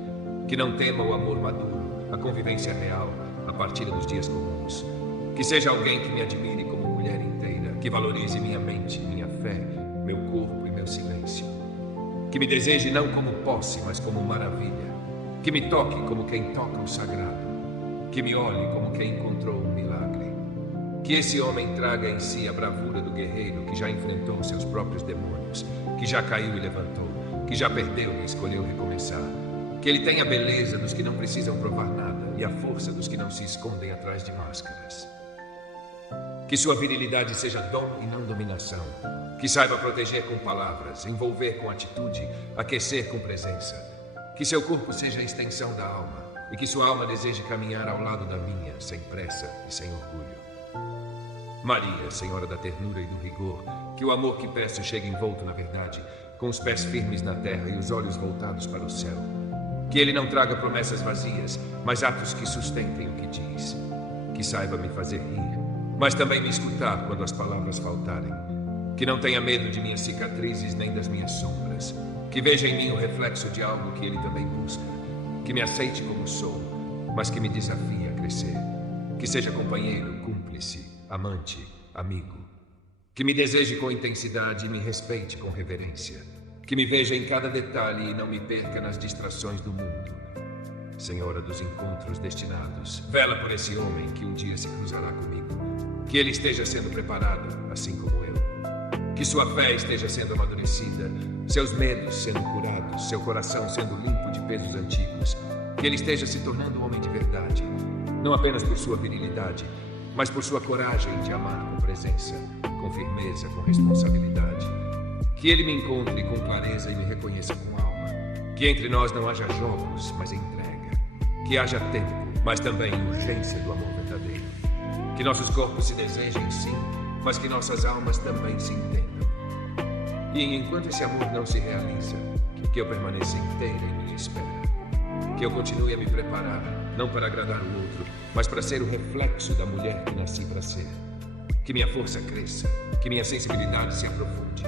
Que não tema o amor maduro, a convivência real, a partilha dos dias comuns. Que seja alguém que me admire como mulher inteira, que valorize minha mente, minha fé, meu corpo e meu silêncio. Que me deseje não como posse, mas como maravilha. Que me toque como quem toca o sagrado. Que me olhe como quem encontrou um milagre. Que esse homem traga em si a bravura do guerreiro que já enfrentou seus próprios demônios, que já caiu e levantou, que já perdeu e escolheu recomeçar. Que ele tenha a beleza dos que não precisam provar nada e a força dos que não se escondem atrás de máscaras. Que sua virilidade seja dom e não dominação. Que saiba proteger com palavras, envolver com atitude, aquecer com presença. Que seu corpo seja a extensão da alma e que sua alma deseje caminhar ao lado da minha, sem pressa e sem orgulho. Maria, Senhora da ternura e do rigor, que o amor que peço chegue envolto na verdade, com os pés firmes na terra e os olhos voltados para o céu. Que ele não traga promessas vazias, mas atos que sustentem o que diz. Que saiba me fazer rir, mas também me escutar quando as palavras faltarem. Que não tenha medo de minhas cicatrizes nem das minhas sombras. Que veja em mim o reflexo de algo que ele também busca. Que me aceite como sou, mas que me desafie a crescer. Que seja companheiro, cúmplice, amante, amigo. Que me deseje com intensidade e me respeite com reverência. Que me veja em cada detalhe e não me perca nas distrações do mundo. Senhora dos encontros destinados, vela por esse homem que um dia se cruzará comigo. Que ele esteja sendo preparado, assim como eu. Que sua fé esteja sendo amadurecida, seus medos sendo curados, seu coração sendo limpo de pesos antigos. Que ele esteja se tornando um homem de verdade, não apenas por sua virilidade, mas por sua coragem de amar com presença, com firmeza, com responsabilidade. Que ele me encontre com clareza e me reconheça com alma. Que entre nós não haja jogos, mas entrega. Que haja tempo, mas também urgência do amor verdadeiro. Que nossos corpos se desejem, sim, mas que nossas almas também se entendam. E enquanto esse amor não se realiza, que eu permaneça inteira em minha espera. Que eu continue a me preparar, não para agradar o outro, mas para ser o reflexo da mulher que nasci para ser. Que minha força cresça, que minha sensibilidade se aprofunde,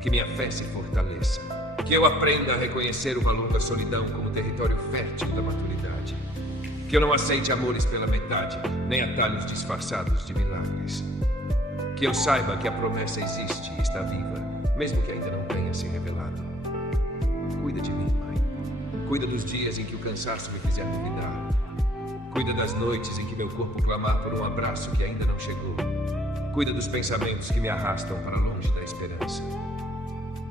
que minha fé se fortaleça. Que eu aprenda a reconhecer o valor da solidão como território fértil da maturidade. Que eu não aceite amores pela metade, nem atalhos disfarçados de milagres. Que eu saiba que a promessa existe e está viva, mesmo que ainda não tenha se revelado. Cuida de mim, Mãe. Cuida dos dias em que o cansaço me fizer duvidar. Cuida das noites em que meu corpo clamar por um abraço que ainda não chegou. Cuida dos pensamentos que me arrastam para longe da esperança.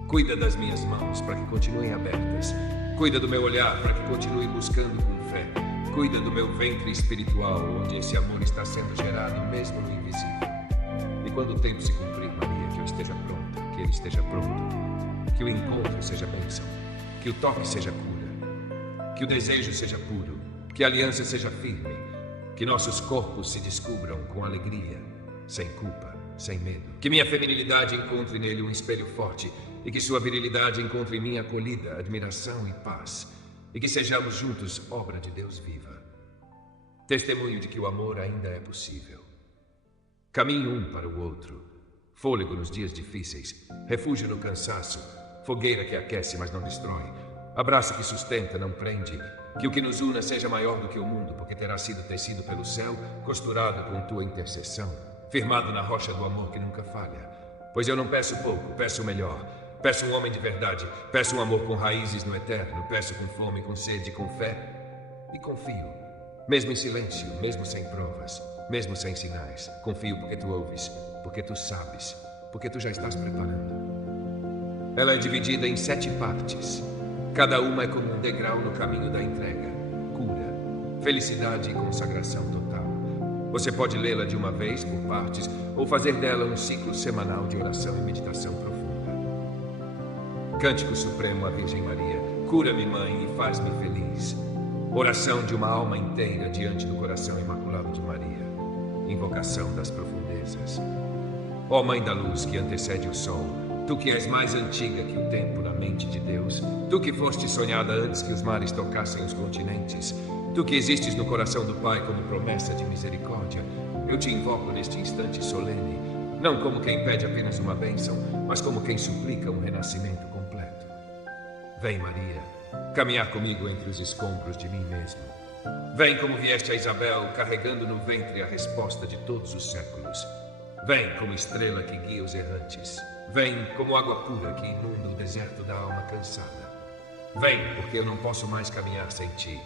Cuida das minhas mãos para que continuem abertas. Cuida do meu olhar para que continue buscando com fé. Cuida do meu ventre espiritual, onde esse amor está sendo gerado mesmo no invisível. E quando o tempo se cumprir, Maria, que eu esteja pronta, que ele esteja pronto. Que o encontro seja bênção. Que o toque seja cura. Que o desejo seja puro. Que a aliança seja firme. Que nossos corpos se descubram com alegria, sem culpa. sem medo. Que minha feminilidade encontre nele um espelho forte e que sua virilidade encontre em mim acolhida, admiração e paz. E que sejamos juntos obra de Deus viva. Testemunho de que o amor ainda é possível. Caminho um para o outro. Fôlego nos dias difíceis. Refúgio no cansaço. Fogueira que aquece, mas não destrói. Abraço que sustenta, não prende. Que o que nos una seja maior do que o mundo, porque terá sido tecido pelo céu, costurado com tua intercessão, firmado na rocha do amor que nunca falha. Pois eu não peço pouco, peço o melhor. Peço um homem de verdade, peço um amor com raízes no eterno, peço com fome, com sede, com fé e confio. Mesmo em silêncio, mesmo sem provas, mesmo sem sinais, confio porque tu ouves, porque tu sabes, porque tu já estás preparando. Ela é dividida em 7 partes. Cada uma é como um degrau no caminho da entrega, cura, felicidade e consagração total. Você pode lê-la de uma vez, por partes, ou fazer dela um ciclo semanal de oração e meditação profunda. Cântico Supremo à Virgem Maria, cura-me, Mãe, e faz-me feliz. Oração de uma alma inteira diante do coração imaculado de Maria. Invocação das profundezas. Ó Mãe da luz que antecede o sol, tu que és mais antiga que o tempo na mente de Deus, tu que foste sonhada antes que os mares tocassem os continentes, tu que existes no coração do Pai como promessa de misericórdia, eu te invoco neste instante solene, não como quem pede apenas uma bênção, mas como quem suplica um renascimento completo. Vem, Maria, caminhar comigo entre os escombros de mim mesmo. Vem como vieste a Isabel, carregando no ventre a resposta de todos os séculos. Vem como estrela que guia os errantes. Vem como água pura que inunda o deserto da alma cansada. Vem, porque eu não posso mais caminhar sem ti.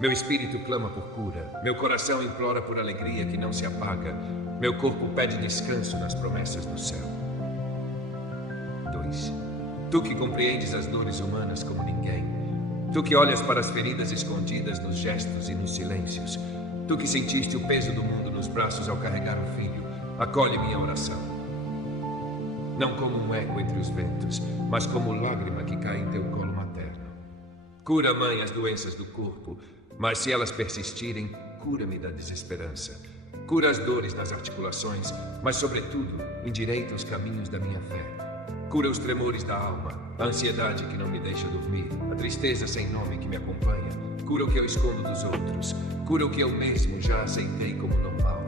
Meu espírito clama por cura, meu coração implora por alegria que não se apaga, meu corpo pede descanso nas promessas do céu. 2. Tu que compreendes as dores humanas como ninguém, tu que olhas para as feridas escondidas nos gestos e nos silêncios, tu que sentiste o peso do mundo nos braços ao carregar o filho, acolhe minha oração. Não como um eco entre os ventos, mas como lágrima que cai em teu colo materno. Cura, Mãe, as doenças do corpo, mas se elas persistirem, cura-me da desesperança. Cura as dores nas articulações, mas sobretudo, endireita os caminhos da minha fé. Cura os tremores da alma, a ansiedade que não me deixa dormir, a tristeza sem nome que me acompanha. Cura o que eu escondo dos outros, cura o que eu mesmo já aceitei como normal.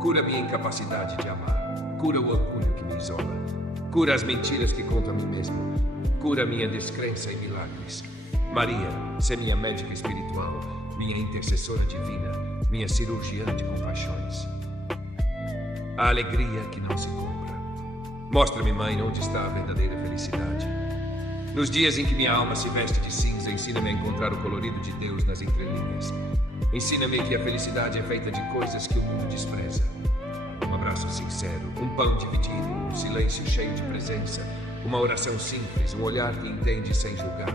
Cura a minha incapacidade de amar, cura o orgulho que me isola. Cura as mentiras que conto a mim mesmo. Cura minha descrença em milagres. Maria, sê minha médica espiritual, minha intercessora divina, minha cirurgiã de compaixões. A alegria que não se compra. Mostra-me, Mãe, onde está a verdadeira felicidade. Nos dias em que minha alma se veste de cinza, ensina-me a encontrar o colorido de Deus nas entrelinhas. Ensina-me que a felicidade é feita de coisas que o mundo despreza. Um abraço sincero, um pão dividido, um silêncio cheio de presença, uma oração simples, um olhar que entende sem julgar.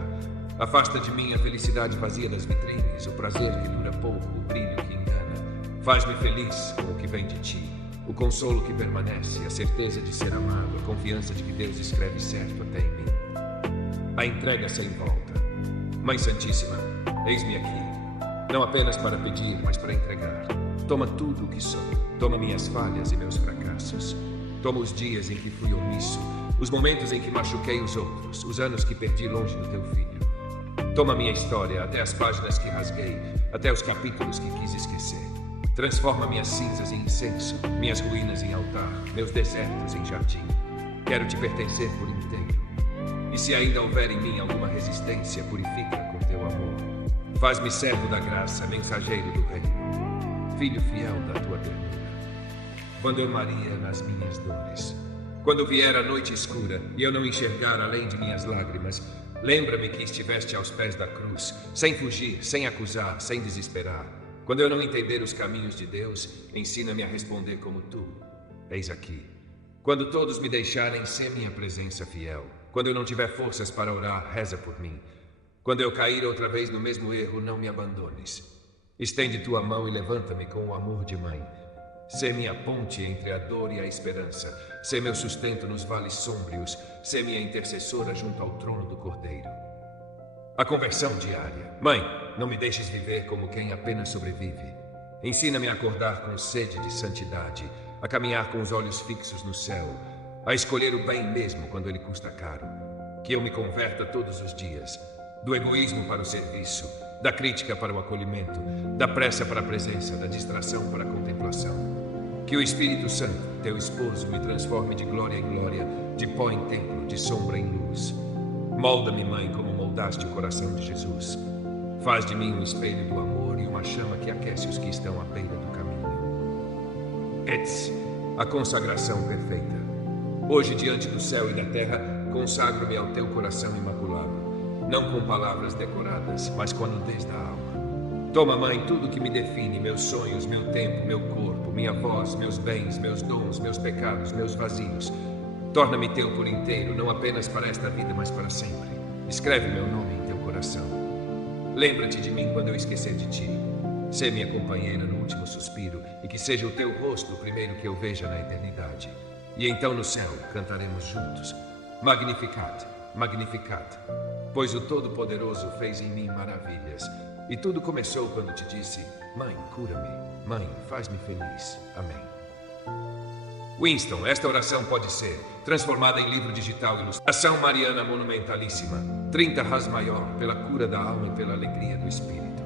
Afasta de mim a felicidade vazia das vitrines, o prazer que dura pouco, o brilho que engana. Faz-me feliz com o que vem de ti, o consolo que permanece, a certeza de ser amado, a confiança de que Deus escreve certo até em mim. A entrega sem volta. Mãe Santíssima, eis-me aqui, não apenas para pedir, mas para entregar. Toma tudo o que sou, toma minhas falhas e meus fracassos. Toma os dias em que fui omisso, os momentos em que machuquei os outros, os anos que perdi longe do teu filho. Toma minha história, até as páginas que rasguei, até os capítulos que quis esquecer. Transforma minhas cinzas em incenso, minhas ruínas em altar, meus desertos em jardim. Quero te pertencer por inteiro. E se ainda houver em mim alguma resistência, purifica com teu amor. Faz-me servo da graça, mensageiro do reino, filho fiel da tua ternura. Quando eu, Maria, nas minhas dores, quando vier a noite escura e eu não enxergar além de minhas lágrimas, lembra-me que estiveste aos pés da cruz, sem fugir, sem acusar, sem desesperar. Quando eu não entender os caminhos de Deus, ensina-me a responder como tu. Eis aqui. Quando todos me deixarem, sê minha presença fiel. Quando eu não tiver forças para orar, reza por mim. Quando eu cair outra vez no mesmo erro, não me abandones. Estende tua mão e levanta-me com o amor de mãe. Sê minha ponte entre a dor e a esperança. Sê meu sustento nos vales sômbrios. Sê minha intercessora junto ao trono do Cordeiro. A conversão diária. Mãe, não me deixes viver como quem apenas sobrevive. Ensina-me a acordar com sede de santidade, a caminhar com os olhos fixos no céu, a escolher o bem mesmo quando ele custa caro. Que eu me converta todos os dias, do egoísmo para o serviço, da crítica para o acolhimento, da pressa para a presença, da distração para a contemplação. Que o Espírito Santo, teu esposo, me transforme de glória em glória, de pó em templo, de sombra em luz. Molda-me, Mãe, como moldaste o coração de Jesus. Faz de mim um espelho do amor e uma chama que aquece os que estão à beira do caminho. Etz, a consagração perfeita. Hoje, diante do céu e da terra, consagro-me ao teu coração imaculado, não com palavras decoradas, mas com a nudez da alma. Toma, Mãe, tudo que me define, meus sonhos, meu tempo, meu corpo, minha voz, meus bens, meus dons, meus pecados, meus vazios. Torna-me teu por inteiro, não apenas para esta vida, mas para sempre. Escreve meu nome em teu coração. Lembra-te de mim quando eu esquecer de ti. Sê minha companheira no último suspiro, e que seja o teu rosto o primeiro que eu veja na eternidade. E então no céu cantaremos juntos. Magnificat, Magnificat, pois o Todo-Poderoso fez em mim maravilhas. E tudo começou quando te disse: Mãe, cura-me. Mãe, faz-me feliz. Amém. Winston, esta oração pode ser transformada em livro digital, ilustração mariana monumentalíssima, 30 Ras maior, pela cura da alma e pela alegria do espírito.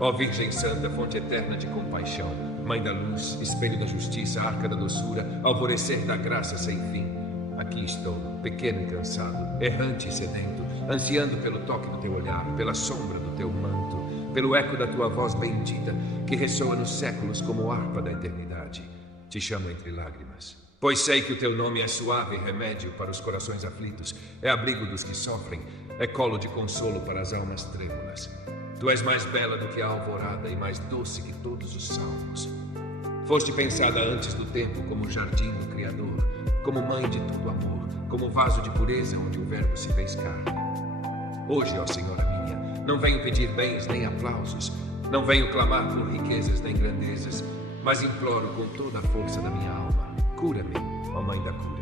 Ó Virgem Santa, fonte eterna de compaixão, Mãe da luz, espelho da justiça, arca da doçura, alvorecer da graça sem fim. Aqui estou, pequeno e cansado, errante e sedento, ansiando pelo toque do teu olhar, pela sombra do teu manto, pelo eco da tua voz bendita, que ressoa nos séculos como harpa da eternidade. Te chamo entre lágrimas, pois sei que o teu nome é suave remédio para os corações aflitos, é abrigo dos que sofrem, é colo de consolo para as almas trêmulas. Tu és mais bela do que a alvorada e mais doce que todos os salmos. Foste pensada antes do tempo como jardim do Criador, como mãe de todo amor, como vaso de pureza onde o Verbo se fez carne. Hoje, ó Senhora minha, não venho pedir bens nem aplausos, não venho clamar por riquezas nem grandezas, mas imploro com toda a força da minha alma: cura-me, ó Mãe da cura.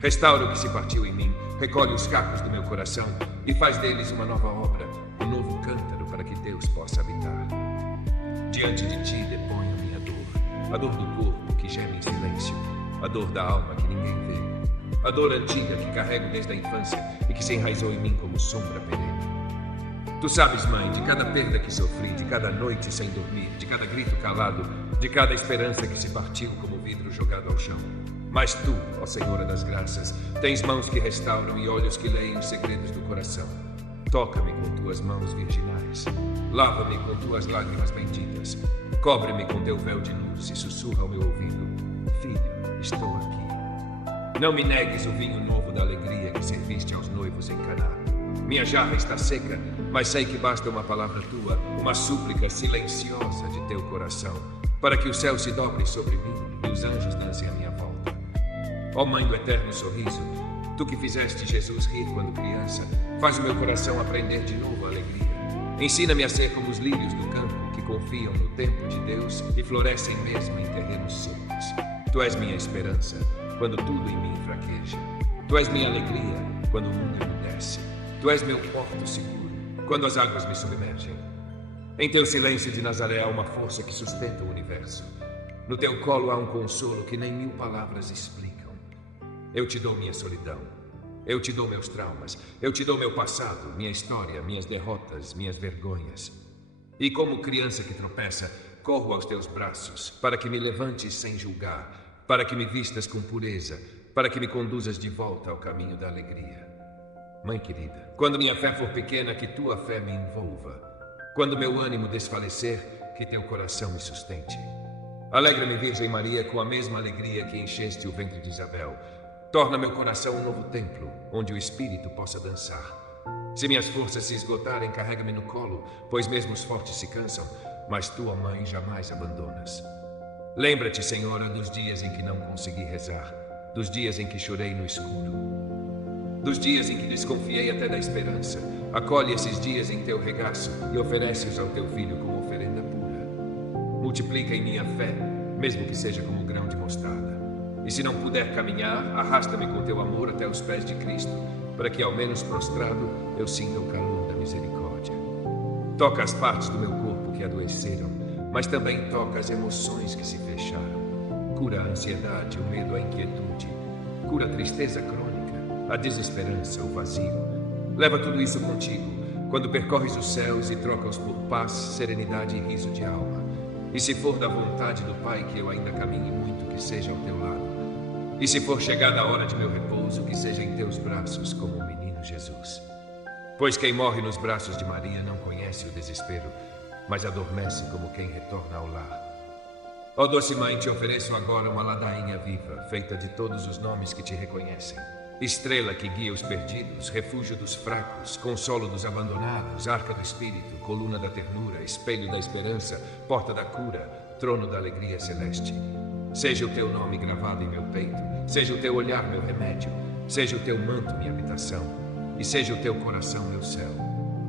Restaura o que se partiu em mim, recolhe os cacos do meu coração e faz deles uma nova obra, um novo cântaro para que Deus possa habitar. Diante de ti deponho minha dor, a dor do corpo que geme em silêncio, a dor da alma que ninguém vê, a dor antiga que carrego desde a infância e que se enraizou em mim como sombra perene. Tu sabes, Mãe, de cada perda que sofri, de cada noite sem dormir, de cada grito calado, de cada esperança que se partiu como vidro jogado ao chão. Mas tu, ó Senhora das Graças, tens mãos que restauram e olhos que leem os segredos do coração. Toca-me com tuas mãos virginais, lava-me com tuas lágrimas benditas, cobre-me com teu véu de luz e sussurra ao meu ouvido: Filho, estou aqui. Não me negues o vinho novo da alegria que serviste aos noivos em Caná. Minha jarra está seca, mas sei que basta uma palavra tua, uma súplica silenciosa de teu coração, para que o céu se dobre sobre mim e os anjos dancem à minha volta. Ó Mãe do eterno sorriso, tu que fizeste Jesus rir quando criança, faz o meu coração aprender de novo a alegria. Ensina-me a ser como os lírios do campo, que confiam no tempo de Deus e florescem mesmo em terrenos secos. Tu és minha esperança, quando tudo em mim fraqueja. Tu és minha alegria, quando o mundo emudece. Tu és meu porto seguro, quando as águas me submergem. Em teu silêncio de Nazaré há uma força que sustenta o universo. No teu colo há um consolo que nem 1000 palavras explicam. Eu te dou minha solidão. Eu te dou meus traumas. Eu te dou meu passado, minha história, minhas derrotas, minhas vergonhas. E como criança que tropeça, corro aos teus braços, para que me levantes sem julgar, para que me vistas com pureza, para que me conduzas de volta ao caminho da alegria. Mãe querida, quando minha fé for pequena, que tua fé me envolva. Quando meu ânimo desfalecer, que teu coração me sustente. Alegra-me, Virgem Maria, com a mesma alegria que encheste o ventre de Isabel. Torna meu coração um novo templo, onde o espírito possa dançar. Se minhas forças se esgotarem, carrega-me no colo, pois mesmo os fortes se cansam, mas tua mãe jamais abandonas. Lembra-te, Senhora, dos dias em que não consegui rezar, dos dias em que chorei no escuro, dos dias em que desconfiei até da esperança. Acolhe esses dias em teu regaço e oferece-os ao teu filho como oferenda pura. Multiplica em minha fé, mesmo que seja como um grão de mostarda. E se não puder caminhar, arrasta-me com teu amor até os pés de Cristo, para que, ao menos prostrado, eu sinta o calor da misericórdia. Toca as partes do meu corpo que adoeceram, mas também toca as emoções que se fecharam. Cura a ansiedade, o medo, a inquietude. Cura a tristeza crônica, a desesperança, o vazio. Leva tudo isso contigo quando percorres os céus e trocas por paz, serenidade e riso de alma. E se for da vontade do Pai que eu ainda caminhe muito, que seja ao teu lado. E se for chegada a hora de meu repouso, que seja em teus braços como o menino Jesus. Pois quem morre nos braços de Maria não conhece o desespero, mas adormece como quem retorna ao lar. Ó doce mãe, te ofereço agora uma ladainha viva, feita de todos os nomes que te reconhecem. Estrela que guia os perdidos, refúgio dos fracos, consolo dos abandonados, arca do espírito, coluna da ternura, espelho da esperança, porta da cura, trono da alegria celeste. Seja o teu nome gravado em meu peito, seja o teu olhar meu remédio, seja o teu manto minha habitação, e seja o teu coração meu céu.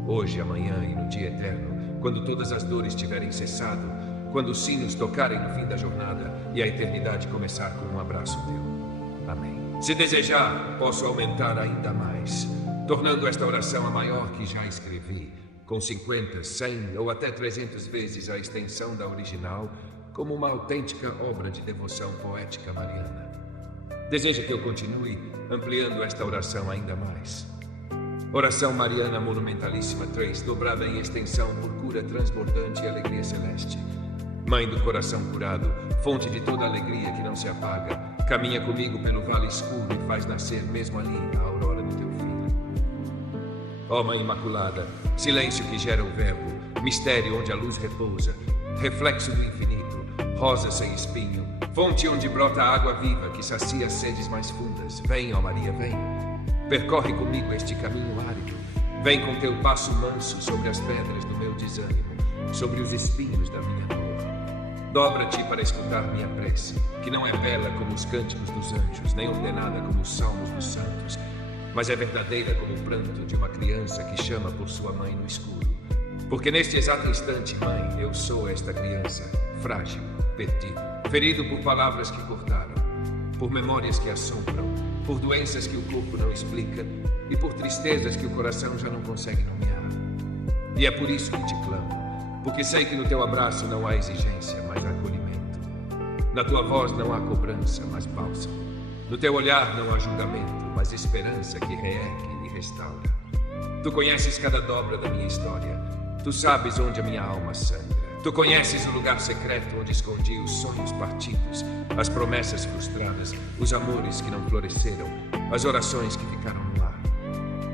Hoje, amanhã e no dia eterno, quando todas as dores tiverem cessado, quando os sinos tocarem no fim da jornada e a eternidade começar com um abraço teu. Amém. Se desejar, posso aumentar ainda mais, tornando esta oração a maior que já escrevi, com 50, 100 ou até 300 vezes a extensão da original, como uma autêntica obra de devoção poética mariana. Deseja que eu continue ampliando esta oração ainda mais. Oração Mariana Monumentalíssima 3, dobrada em extensão por cura transbordante e alegria celeste. Mãe do coração curado, fonte de toda alegria que não se apaga, caminha comigo pelo vale escuro e faz nascer mesmo ali a aurora do teu filho. Ó Mãe Imaculada, silêncio que gera o verbo, mistério onde a luz repousa, reflexo do infinito, rosa sem espinho, fonte onde brota a água viva que sacia as sedes mais fundas. Vem, ó Maria, vem. Percorre comigo este caminho árido. Vem com teu passo manso sobre as pedras do meu desânimo, sobre os espinhos da minha dor. Dobra-te para escutar minha prece, que não é bela como os cânticos dos anjos, nem ordenada como os salmos dos santos, mas é verdadeira como o pranto de uma criança que chama por sua mãe no escuro. Porque neste exato instante, mãe, eu sou esta criança, frágil, perdido, ferido por palavras que cortaram, por memórias que assombram, por doenças que o corpo não explica e por tristezas que o coração já não consegue nomear. E é por isso que te clamo, porque sei que no teu abraço não há exigência, mas acolhimento. Na tua voz não há cobrança, mas bálsamo. No teu olhar não há julgamento, mas esperança que reergue e restaura. Tu conheces cada dobra da minha história. Tu sabes onde a minha alma sangra. Tu conheces o lugar secreto onde escondi os sonhos partidos, as promessas frustradas, os amores que não floresceram, as orações que ficaram no ar.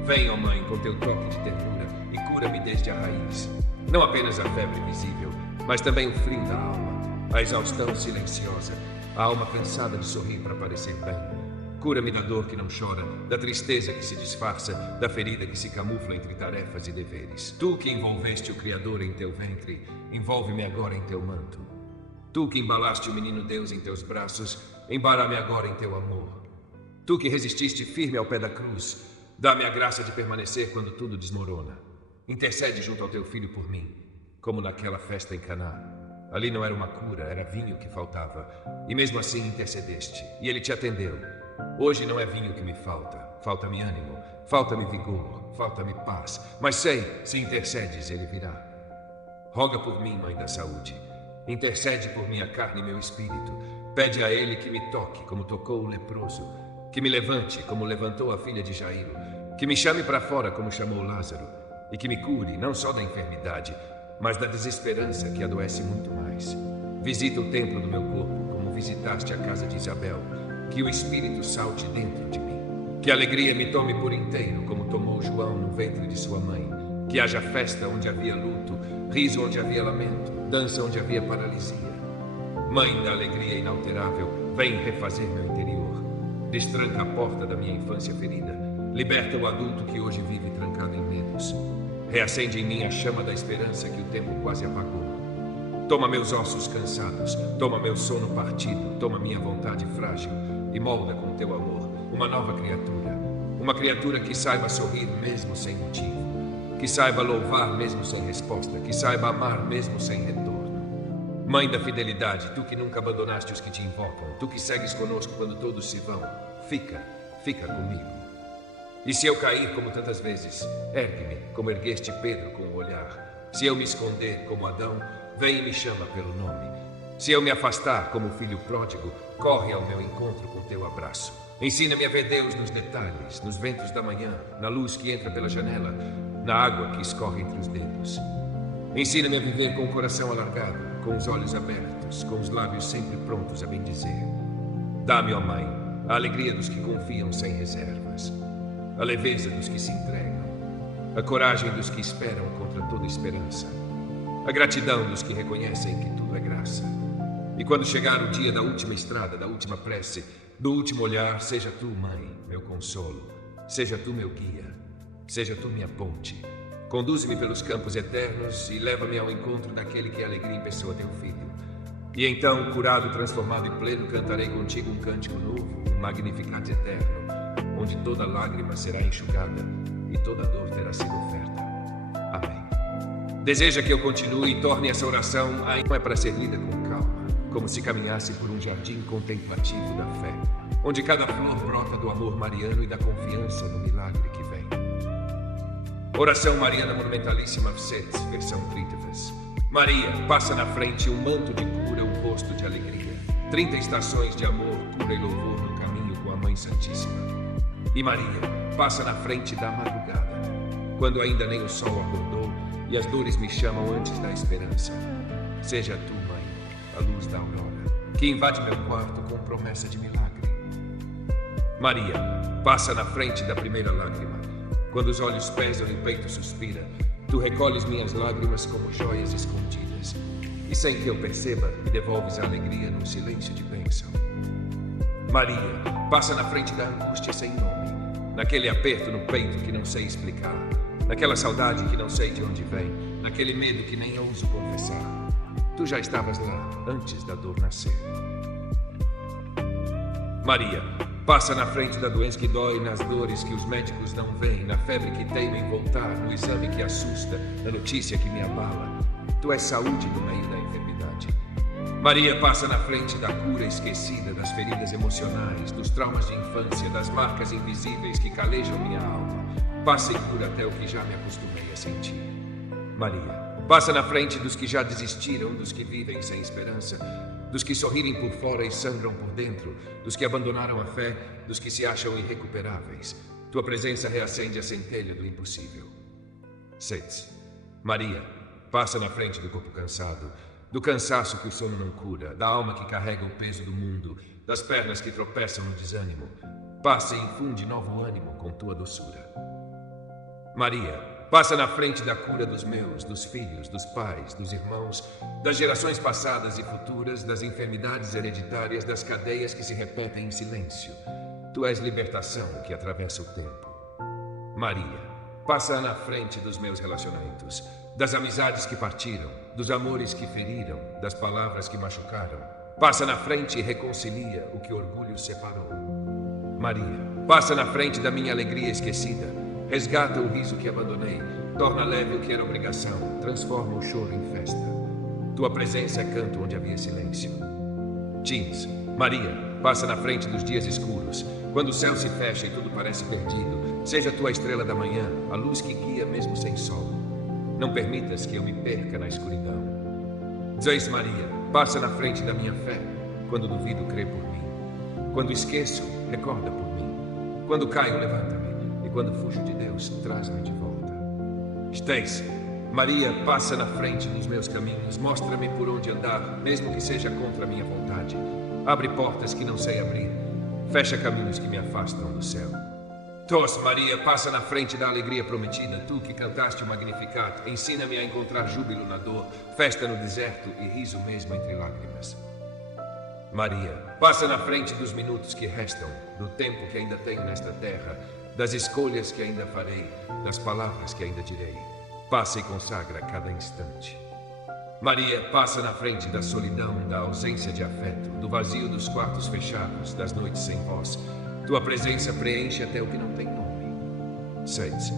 Vem, ó Mãe, com teu toque de ternura e cura-me desde a raiz. Não apenas a febre visível, mas também o frio da alma, a exaustão silenciosa, a alma cansada de sorrir para parecer bem. Cura-me da dor que não chora, da tristeza que se disfarça, da ferida que se camufla entre tarefas e deveres. Tu que envolveste o Criador em teu ventre, envolve-me agora em teu manto. Tu que embalaste o menino Deus em teus braços, embara-me agora em teu amor. Tu que resististe firme ao pé da cruz, dá-me a graça de permanecer quando tudo desmorona. Intercede junto ao teu filho por mim, como naquela festa em Caná. Ali não era uma cura, era vinho que faltava. E mesmo assim intercedeste, e ele te atendeu. Hoje não é vinho que me falta, falta-me ânimo, falta-me vigor, falta-me paz. Mas sei, se intercedes, ele virá. Roga por mim, Mãe da Saúde. Intercede por minha carne e meu espírito. Pede a ele que me toque, como tocou o leproso. Que me levante, como levantou a filha de Jairo. Que me chame para fora, como chamou Lázaro. E que me cure, não só da enfermidade, mas da desesperança que adoece muito mais. Visita o templo do meu corpo, como visitaste a casa de Isabel. Que o Espírito salte dentro de mim. Que a alegria me tome por inteiro, como tomou João no ventre de sua mãe. Que haja festa onde havia luto, riso onde havia lamento, dança onde havia paralisia. Mãe da alegria inalterável, vem refazer meu interior. Destranca a porta da minha infância ferida. Liberta o adulto que hoje vive trancado em medos. Reacende em mim a chama da esperança que o tempo quase apagou. Toma meus ossos cansados, toma meu sono partido, toma minha vontade frágil e molda com teu amor uma nova criatura. Uma criatura que saiba sorrir mesmo sem motivo, que saiba louvar mesmo sem resposta, que saiba amar mesmo sem retorno. Mãe da fidelidade, tu que nunca abandonaste os que te invocam, tu que segues conosco quando todos se vão, fica comigo. E se eu cair como tantas vezes, ergue-me, como ergueste Pedro com o olhar. Se eu me esconder como Adão, vem e me chama pelo nome. Se eu me afastar como filho pródigo, corre ao meu encontro com teu abraço. Ensina-me a ver Deus nos detalhes, nos ventos da manhã, na luz que entra pela janela, na água que escorre entre os dedos. Ensina-me a viver com o coração alargado, com os olhos abertos, com os lábios sempre prontos a bendizer. Dá-me, ó Mãe, a alegria dos que confiam sem reservas, a leveza dos que se entregam, a coragem dos que esperam contra toda esperança, a gratidão dos que reconhecem que tudo é graça. E quando chegar o dia da última estrada, da última prece, do último olhar, seja tu, Mãe, meu consolo, seja tu meu guia, seja tu minha ponte. Conduze-me pelos campos eternos e leva-me ao encontro daquele que é alegria em pessoa, teu filho. E então, curado, transformado e pleno, cantarei contigo um cântico novo, um Magnificat eterno, onde toda lágrima será enxugada e toda dor terá sido oferta. Amém. Deseja que eu continue e torne essa oração não é para ser lida com calma, como se caminhasse por um jardim contemplativo da fé, onde cada flor brota do amor mariano e da confiança no milagre que vem. Oração Mariana Monumentalíssima Vset, versão Tríteves. Maria, passa na frente um manto de cura, um rosto de alegria. 30 estações de amor, cura e louvor no caminho com a Mãe Santíssima. E Maria, passa na frente da madrugada, quando ainda nem o sol acordou e as dores me chamam antes da esperança. Seja tu, Mãe, a luz da aurora, que invade meu quarto com promessa de milagre. Maria, passa na frente da primeira lágrima, quando os olhos pesam e o peito suspira, tu recolhes minhas lágrimas como joias escondidas, e sem que eu perceba, me devolves a alegria num silêncio de bênção. Maria, passa na frente da angústia sem nome, naquele aperto no peito que não sei explicar, naquela saudade que não sei de onde vem, naquele medo que nem ouso confessar. Tu já estavas lá antes da dor nascer. Maria, passa na frente da doença que dói, nas dores que os médicos não veem, na febre que teima em voltar, no exame que assusta, na notícia que me abala. Tu és saúde no meio da enfermidade. Maria, passa na frente da cura esquecida, das feridas emocionais, dos traumas de infância, das marcas invisíveis que calejam minha alma. Passa e cura até o que já me acostumei a sentir. Maria, passa na frente dos que já desistiram, dos que vivem sem esperança, dos que sorrirem por fora e sangram por dentro, dos que abandonaram a fé, dos que se acham irrecuperáveis. Tua presença reacende a centelha do impossível. 6. Maria, passa na frente do corpo cansado, do cansaço que o sono não cura, da alma que carrega o peso do mundo, das pernas que tropeçam no desânimo. Passa e infunde novo ânimo com tua doçura. Maria, passa na frente da cura dos meus, dos filhos, dos pais, dos irmãos, das gerações passadas e futuras, das enfermidades hereditárias, das cadeias que se repetem em silêncio. Tu és libertação que atravessa o tempo. Maria, passa na frente dos meus relacionamentos, das amizades que partiram, dos amores que feriram, das palavras que machucaram. Passa na frente e reconcilia o que orgulho separou. Maria, passa na frente da minha alegria esquecida, resgata o riso que abandonei, torna leve o que era obrigação, transforma o choro em festa. Tua presença é canto onde havia silêncio. Jeans, Maria, passa na frente dos dias escuros, quando o céu se fecha e tudo parece perdido. Seja tua estrela da manhã, a luz que guia mesmo sem sol. Não permitas que eu me perca na escuridão. Zeus Maria, passa na frente da minha fé, quando duvido, crê por mim. Quando esqueço, recorda por mim. Quando caio, levanta-me. Quando fujo de Deus, traz-me de volta. Stace, Maria, passa na frente dos meus caminhos, mostra-me por onde andar, mesmo que seja contra a minha vontade. Abre portas que não sei abrir, fecha caminhos que me afastam do céu. Tos, Maria, passa na frente da alegria prometida, tu que cantaste o Magnificat, ensina-me a encontrar júbilo na dor, festa no deserto e riso mesmo entre lágrimas. Maria, passa na frente dos minutos que restam, do tempo que ainda tenho nesta terra, das escolhas que ainda farei, das palavras que ainda direi. Passa e consagra cada instante. Maria, passa na frente da solidão, da ausência de afeto, do vazio dos quartos fechados, das noites sem voz. Tua presença preenche até o que não tem nome. 6.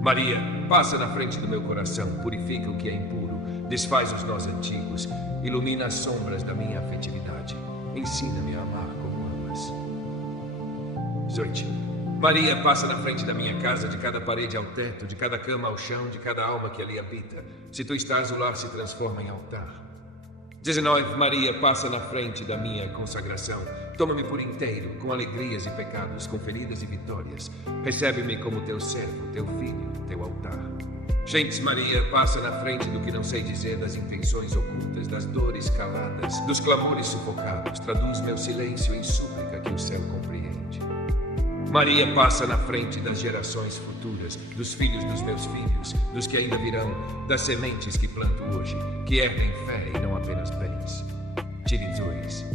Maria, passa na frente do meu coração, purifica o que é impuro, desfaz os nós antigos, ilumina as sombras da minha afetividade. Ensina-me a amar como amas. 18. Maria, passa na frente da minha casa, de cada parede ao teto, de cada cama ao chão, de cada alma que ali habita. Se tu estás, o lar se transforma em altar. 19. Maria, passa na frente da minha consagração. Toma-me por inteiro, com alegrias e pecados, com feridas e vitórias. Recebe-me como teu servo, teu filho, teu altar. Gentes, Maria, passa na frente do que não sei dizer, das intenções ocultas, das dores caladas, dos clamores sufocados. Traduz meu silêncio em súplica que o céu compreende. Maria, passa na frente das gerações futuras, dos filhos dos meus filhos, dos que ainda virão, das sementes que planto hoje, que herdem fé e não apenas bens. Tire 2.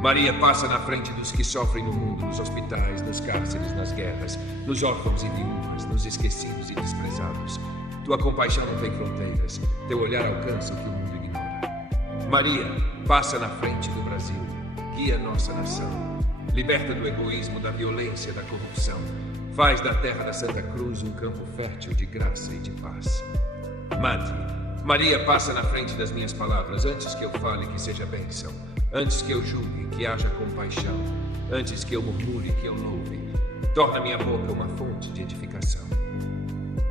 Maria, passa na frente dos que sofrem no mundo, nos hospitais, nos cárceres, nas guerras, nos órfãos e viúvas, nos esquecidos e desprezados. Tua compaixão não tem fronteiras, teu olhar alcança o que o mundo ignora. Maria, passa na frente do Brasil, guia nossa nação. Liberta do egoísmo, da violência, da corrupção. Faz da terra da Santa Cruz um campo fértil de graça e de paz. Madre, Maria, passa na frente das minhas palavras, antes que eu fale que seja bênção, antes que eu julgue que haja compaixão, antes que eu murmure que eu louve. Torna minha boca uma fonte de edificação.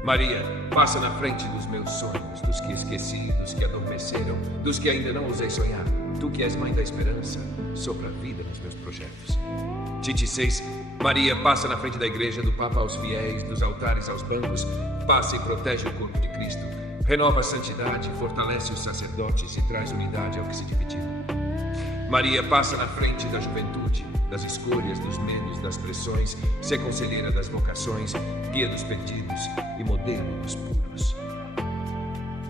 Maria, passa na frente dos meus sonhos, dos que esqueci, dos que adormeceram, dos que ainda não ousei sonhar. Tu que és mãe da esperança, sopra vida nos meus projetos. Tite 6. Maria, passa na frente da igreja, do Papa aos fiéis, dos altares aos bancos, passa e protege o corpo de Cristo. Renova a santidade, fortalece os sacerdotes e traz unidade ao que se dividiu. Maria, passa na frente da juventude, das escolhas, dos medos, das pressões, ser conselheira das vocações, guia dos perdidos e modelo dos puros.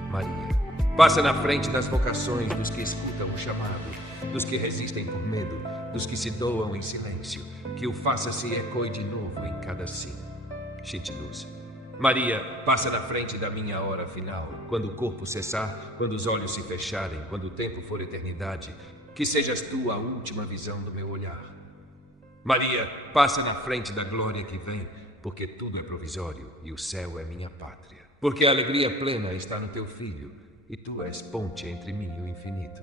Maria, passa na frente das vocações, dos que escutam o chamado, dos que resistem por medo, dos que se doam em silêncio, que o faça-se ecoe de novo em cada sim. Chite 12. Maria, passa na frente da minha hora final, quando o corpo cessar, quando os olhos se fecharem, quando o tempo for eternidade, que sejas tu a última visão do meu olhar. Maria, passa na frente da glória que vem, porque tudo é provisório e o céu é minha pátria. Porque a alegria plena está no teu filho, e tu és ponte entre mim e o infinito.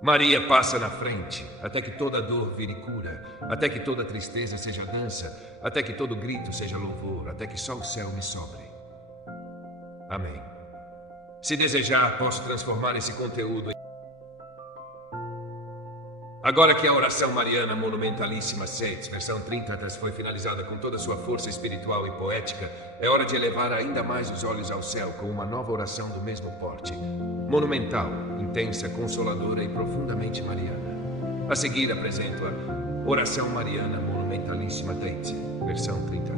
Maria, passa na frente, até que toda dor vire cura, até que toda tristeza seja dança, até que todo grito seja louvor, até que só o céu me sobre. Amém. Se desejar, posso transformar esse conteúdo em... Agora que a oração mariana monumentalíssima 6, versão 30, foi finalizada com toda a sua força espiritual e poética, é hora de elevar ainda mais os olhos ao céu com uma nova oração do mesmo porte. Monumental, intensa, consoladora e profundamente mariana. A seguir apresento a Oração Mariana Monumentalíssima 10, versão 30.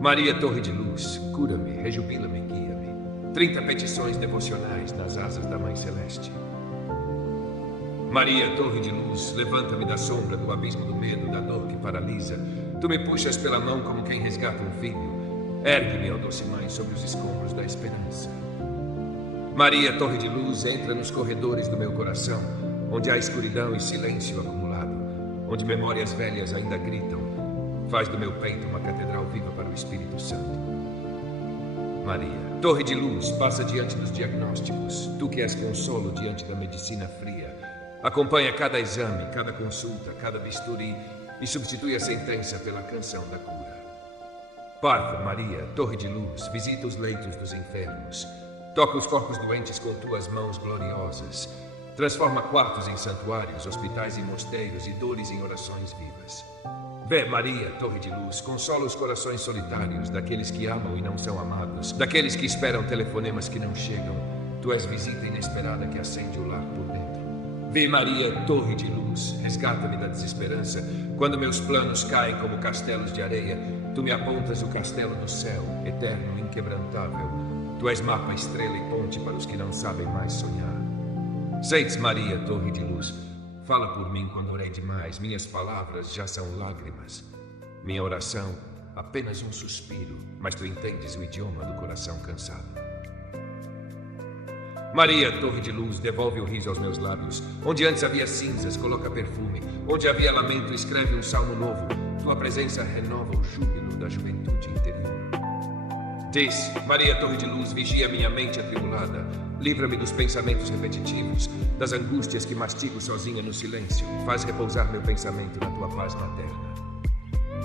Maria, torre de luz, cura-me, rejubila-me, guia-me. 30 petições devocionais nas asas da Mãe Celeste. Maria, torre de luz, levanta-me da sombra, do abismo do medo, da dor que paralisa. Tu me puxas pela mão como quem resgata um filho. Ergue-me, ó doce Mãe, sobre os escombros da esperança. Maria, torre de luz, entra nos corredores do meu coração, onde há escuridão e silêncio acumulado, onde memórias velhas ainda gritam. Faz do meu peito uma catedral viva para o Espírito Santo. Maria, torre de luz, passa diante dos diagnósticos, tu que és consolo diante da medicina fria. Acompanha cada exame, cada consulta, cada bisturi e substitui a sentença pela canção da cura. Parva, Maria, torre de luz, visita os leitos dos enfermos. Toca os corpos doentes com tuas mãos gloriosas. Transforma quartos em santuários, hospitais em mosteiros e dores em orações vivas. Vê, Maria, torre de luz, consola os corações solitários, daqueles que amam e não são amados, daqueles que esperam telefonemas que não chegam. Tu és visita inesperada que acende o lar por dentro. Vê, Maria, torre de luz, resgata-me da desesperança. Quando meus planos caem como castelos de areia, tu me apontas o castelo do céu, eterno, inquebrantável. Tu és mapa, estrela e ponte para os que não sabem mais sonhar. Sente, Maria, torre de luz, fala por mim quando orei demais. Minhas palavras já são lágrimas. Minha oração, apenas um suspiro, mas tu entendes o idioma do coração cansado. Maria, torre de luz, devolve o riso aos meus lábios. Onde antes havia cinzas, coloca perfume. Onde havia lamento, escreve um salmo novo. Tua presença renova o júbilo da juventude interior. Diz, Maria, torre de luz, vigia minha mente atribulada. Livra-me dos pensamentos repetitivos, das angústias que mastigo sozinha no silêncio. Faz repousar meu pensamento na tua paz materna.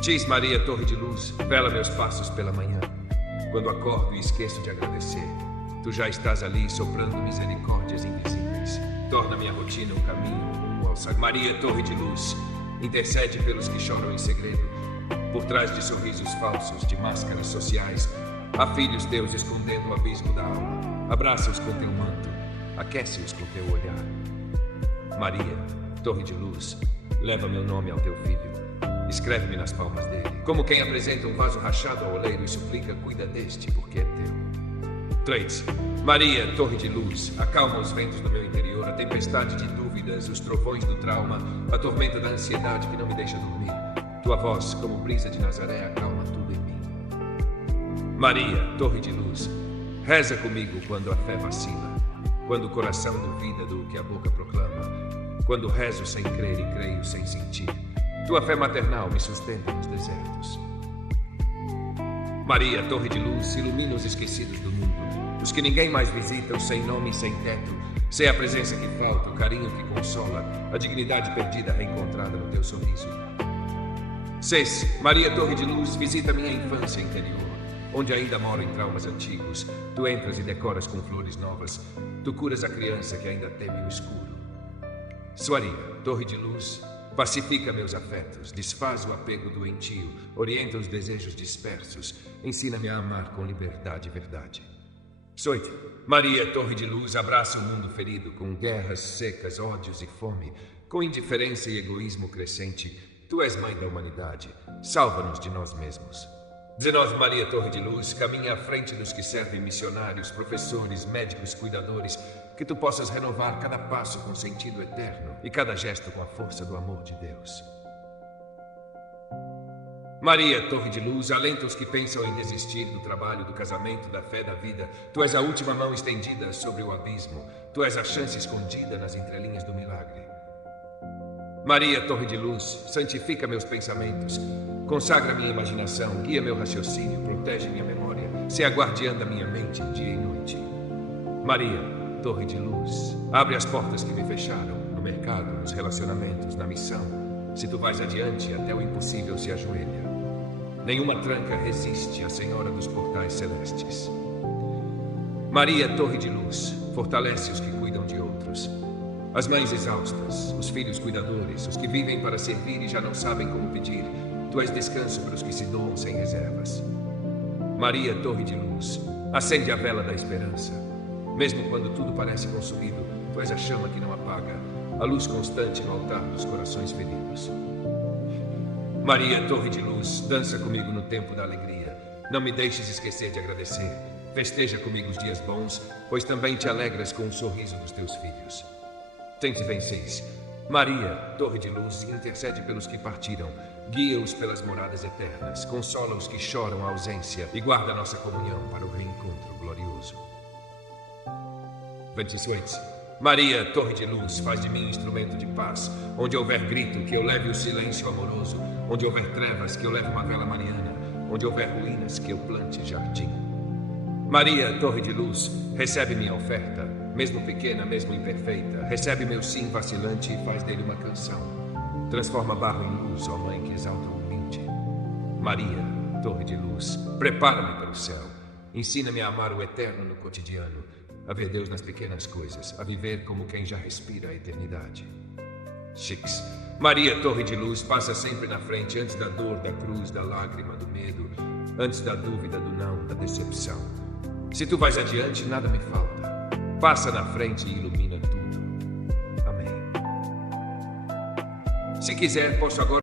Diz, Maria, torre de luz, vela meus passos pela manhã. Quando acordo e esqueço de agradecer, tu já estás ali soprando misericórdias invisíveis. torna minha rotina um caminho rumo ao sagrado. Maria, torre de luz, intercede pelos que choram em segredo, por trás de sorrisos falsos, de máscaras sociais. Há filhos teus escondendo o abismo da alma. Abraça-os com teu manto, aquece-os com teu olhar. Maria, torre de luz, leva meu nome ao teu filho. Escreve-me nas palmas dele, como quem apresenta um vaso rachado ao oleiro e suplica: cuida deste, porque é teu. 3. Maria, torre de luz, acalma os ventos do meu interior, a tempestade de dúvidas, os trovões do trauma, a tormenta da ansiedade que não me deixa dormir. Tua voz, como brisa de Nazaré, acalma tudo em mim. Maria, torre de luz, reza comigo quando a fé vacila, quando o coração duvida do que a boca proclama, quando rezo sem crer e creio sem sentir. Tua fé maternal me sustenta nos desertos. Maria, torre de luz, ilumina os esquecidos do mundo, os que ninguém mais visita, os sem nome e sem teto. Sei a presença que falta, o carinho que consola, a dignidade perdida reencontrada no teu sorriso. 6. Maria, torre de luz, visita minha infância interior, onde ainda moro em traumas antigos. Tu entras e decoras com flores novas. Tu curas a criança que ainda teme o escuro. Soaria, torre de luz, pacifica meus afetos, desfaz o apego doentio, orienta os desejos dispersos, ensina-me a amar com liberdade e verdade. 8. Maria, torre de luz, abraça o mundo ferido, com guerras secas, ódios e fome, com indiferença e egoísmo crescente. Tu és mãe da humanidade, salva-nos de nós mesmos. 19. Maria, torre de luz, caminha à frente dos que servem missionários, professores, médicos, cuidadores, que tu possas renovar cada passo com sentido eterno e cada gesto com a força do amor de Deus. Maria, torre de luz, alenta os que pensam em desistir do trabalho, do casamento, da fé, da vida. Tu és a última mão estendida sobre o abismo. Tu és a chance escondida nas entrelinhas do milagre. Maria, torre de luz, santifica meus pensamentos, consagra minha imaginação, guia meu raciocínio, protege minha memória, se a guardiã da minha mente dia e noite. Maria, torre de luz, abre as portas que me fecharam, no mercado, nos relacionamentos, na missão. Se tu vais adiante, até o impossível se ajoelha. Nenhuma tranca resiste à Senhora dos portais celestes. Maria, torre de luz, fortalece os que cuidam de outros. As mães exaustas, os filhos cuidadores, os que vivem para servir e já não sabem como pedir. Tu és descanso para os que se doam sem reservas. Maria, torre de luz, acende a vela da esperança. Mesmo quando tudo parece consumido, tu és a chama que não apaga, a luz constante no altar dos corações feridos. Maria, torre de luz, dança comigo no tempo da alegria. Não me deixes esquecer de agradecer. Festeja comigo os dias bons, pois também te alegras com o sorriso dos teus filhos. 126. Maria, torre de luz, intercede pelos que partiram, guia-os pelas moradas eternas, consola os que choram a ausência e guarda nossa comunhão para o reencontro glorioso. 26. Maria, torre de luz, faz de mim instrumento de paz. Onde houver grito, que eu leve o silêncio amoroso. Onde houver trevas, que eu leve uma vela mariana. Onde houver ruínas, que eu plante jardim. Maria, torre de luz, recebe minha oferta, mesmo pequena, mesmo imperfeita. Recebe meu sim vacilante e faz dele uma canção. Transforma barro em luz, ó mãe que exalta o humilde. Maria, torre de luz, prepara-me para o céu. Ensina-me a amar o eterno no cotidiano, a ver Deus nas pequenas coisas, a viver como quem já respira a eternidade. 6. Maria, torre de luz, passa sempre na frente, antes da dor, da cruz, da lágrima, do medo, antes da dúvida, do não, da decepção. Se tu vais adiante, nada me falta. Passa na frente e ilumina tudo. Amém. Se quiser, posso agora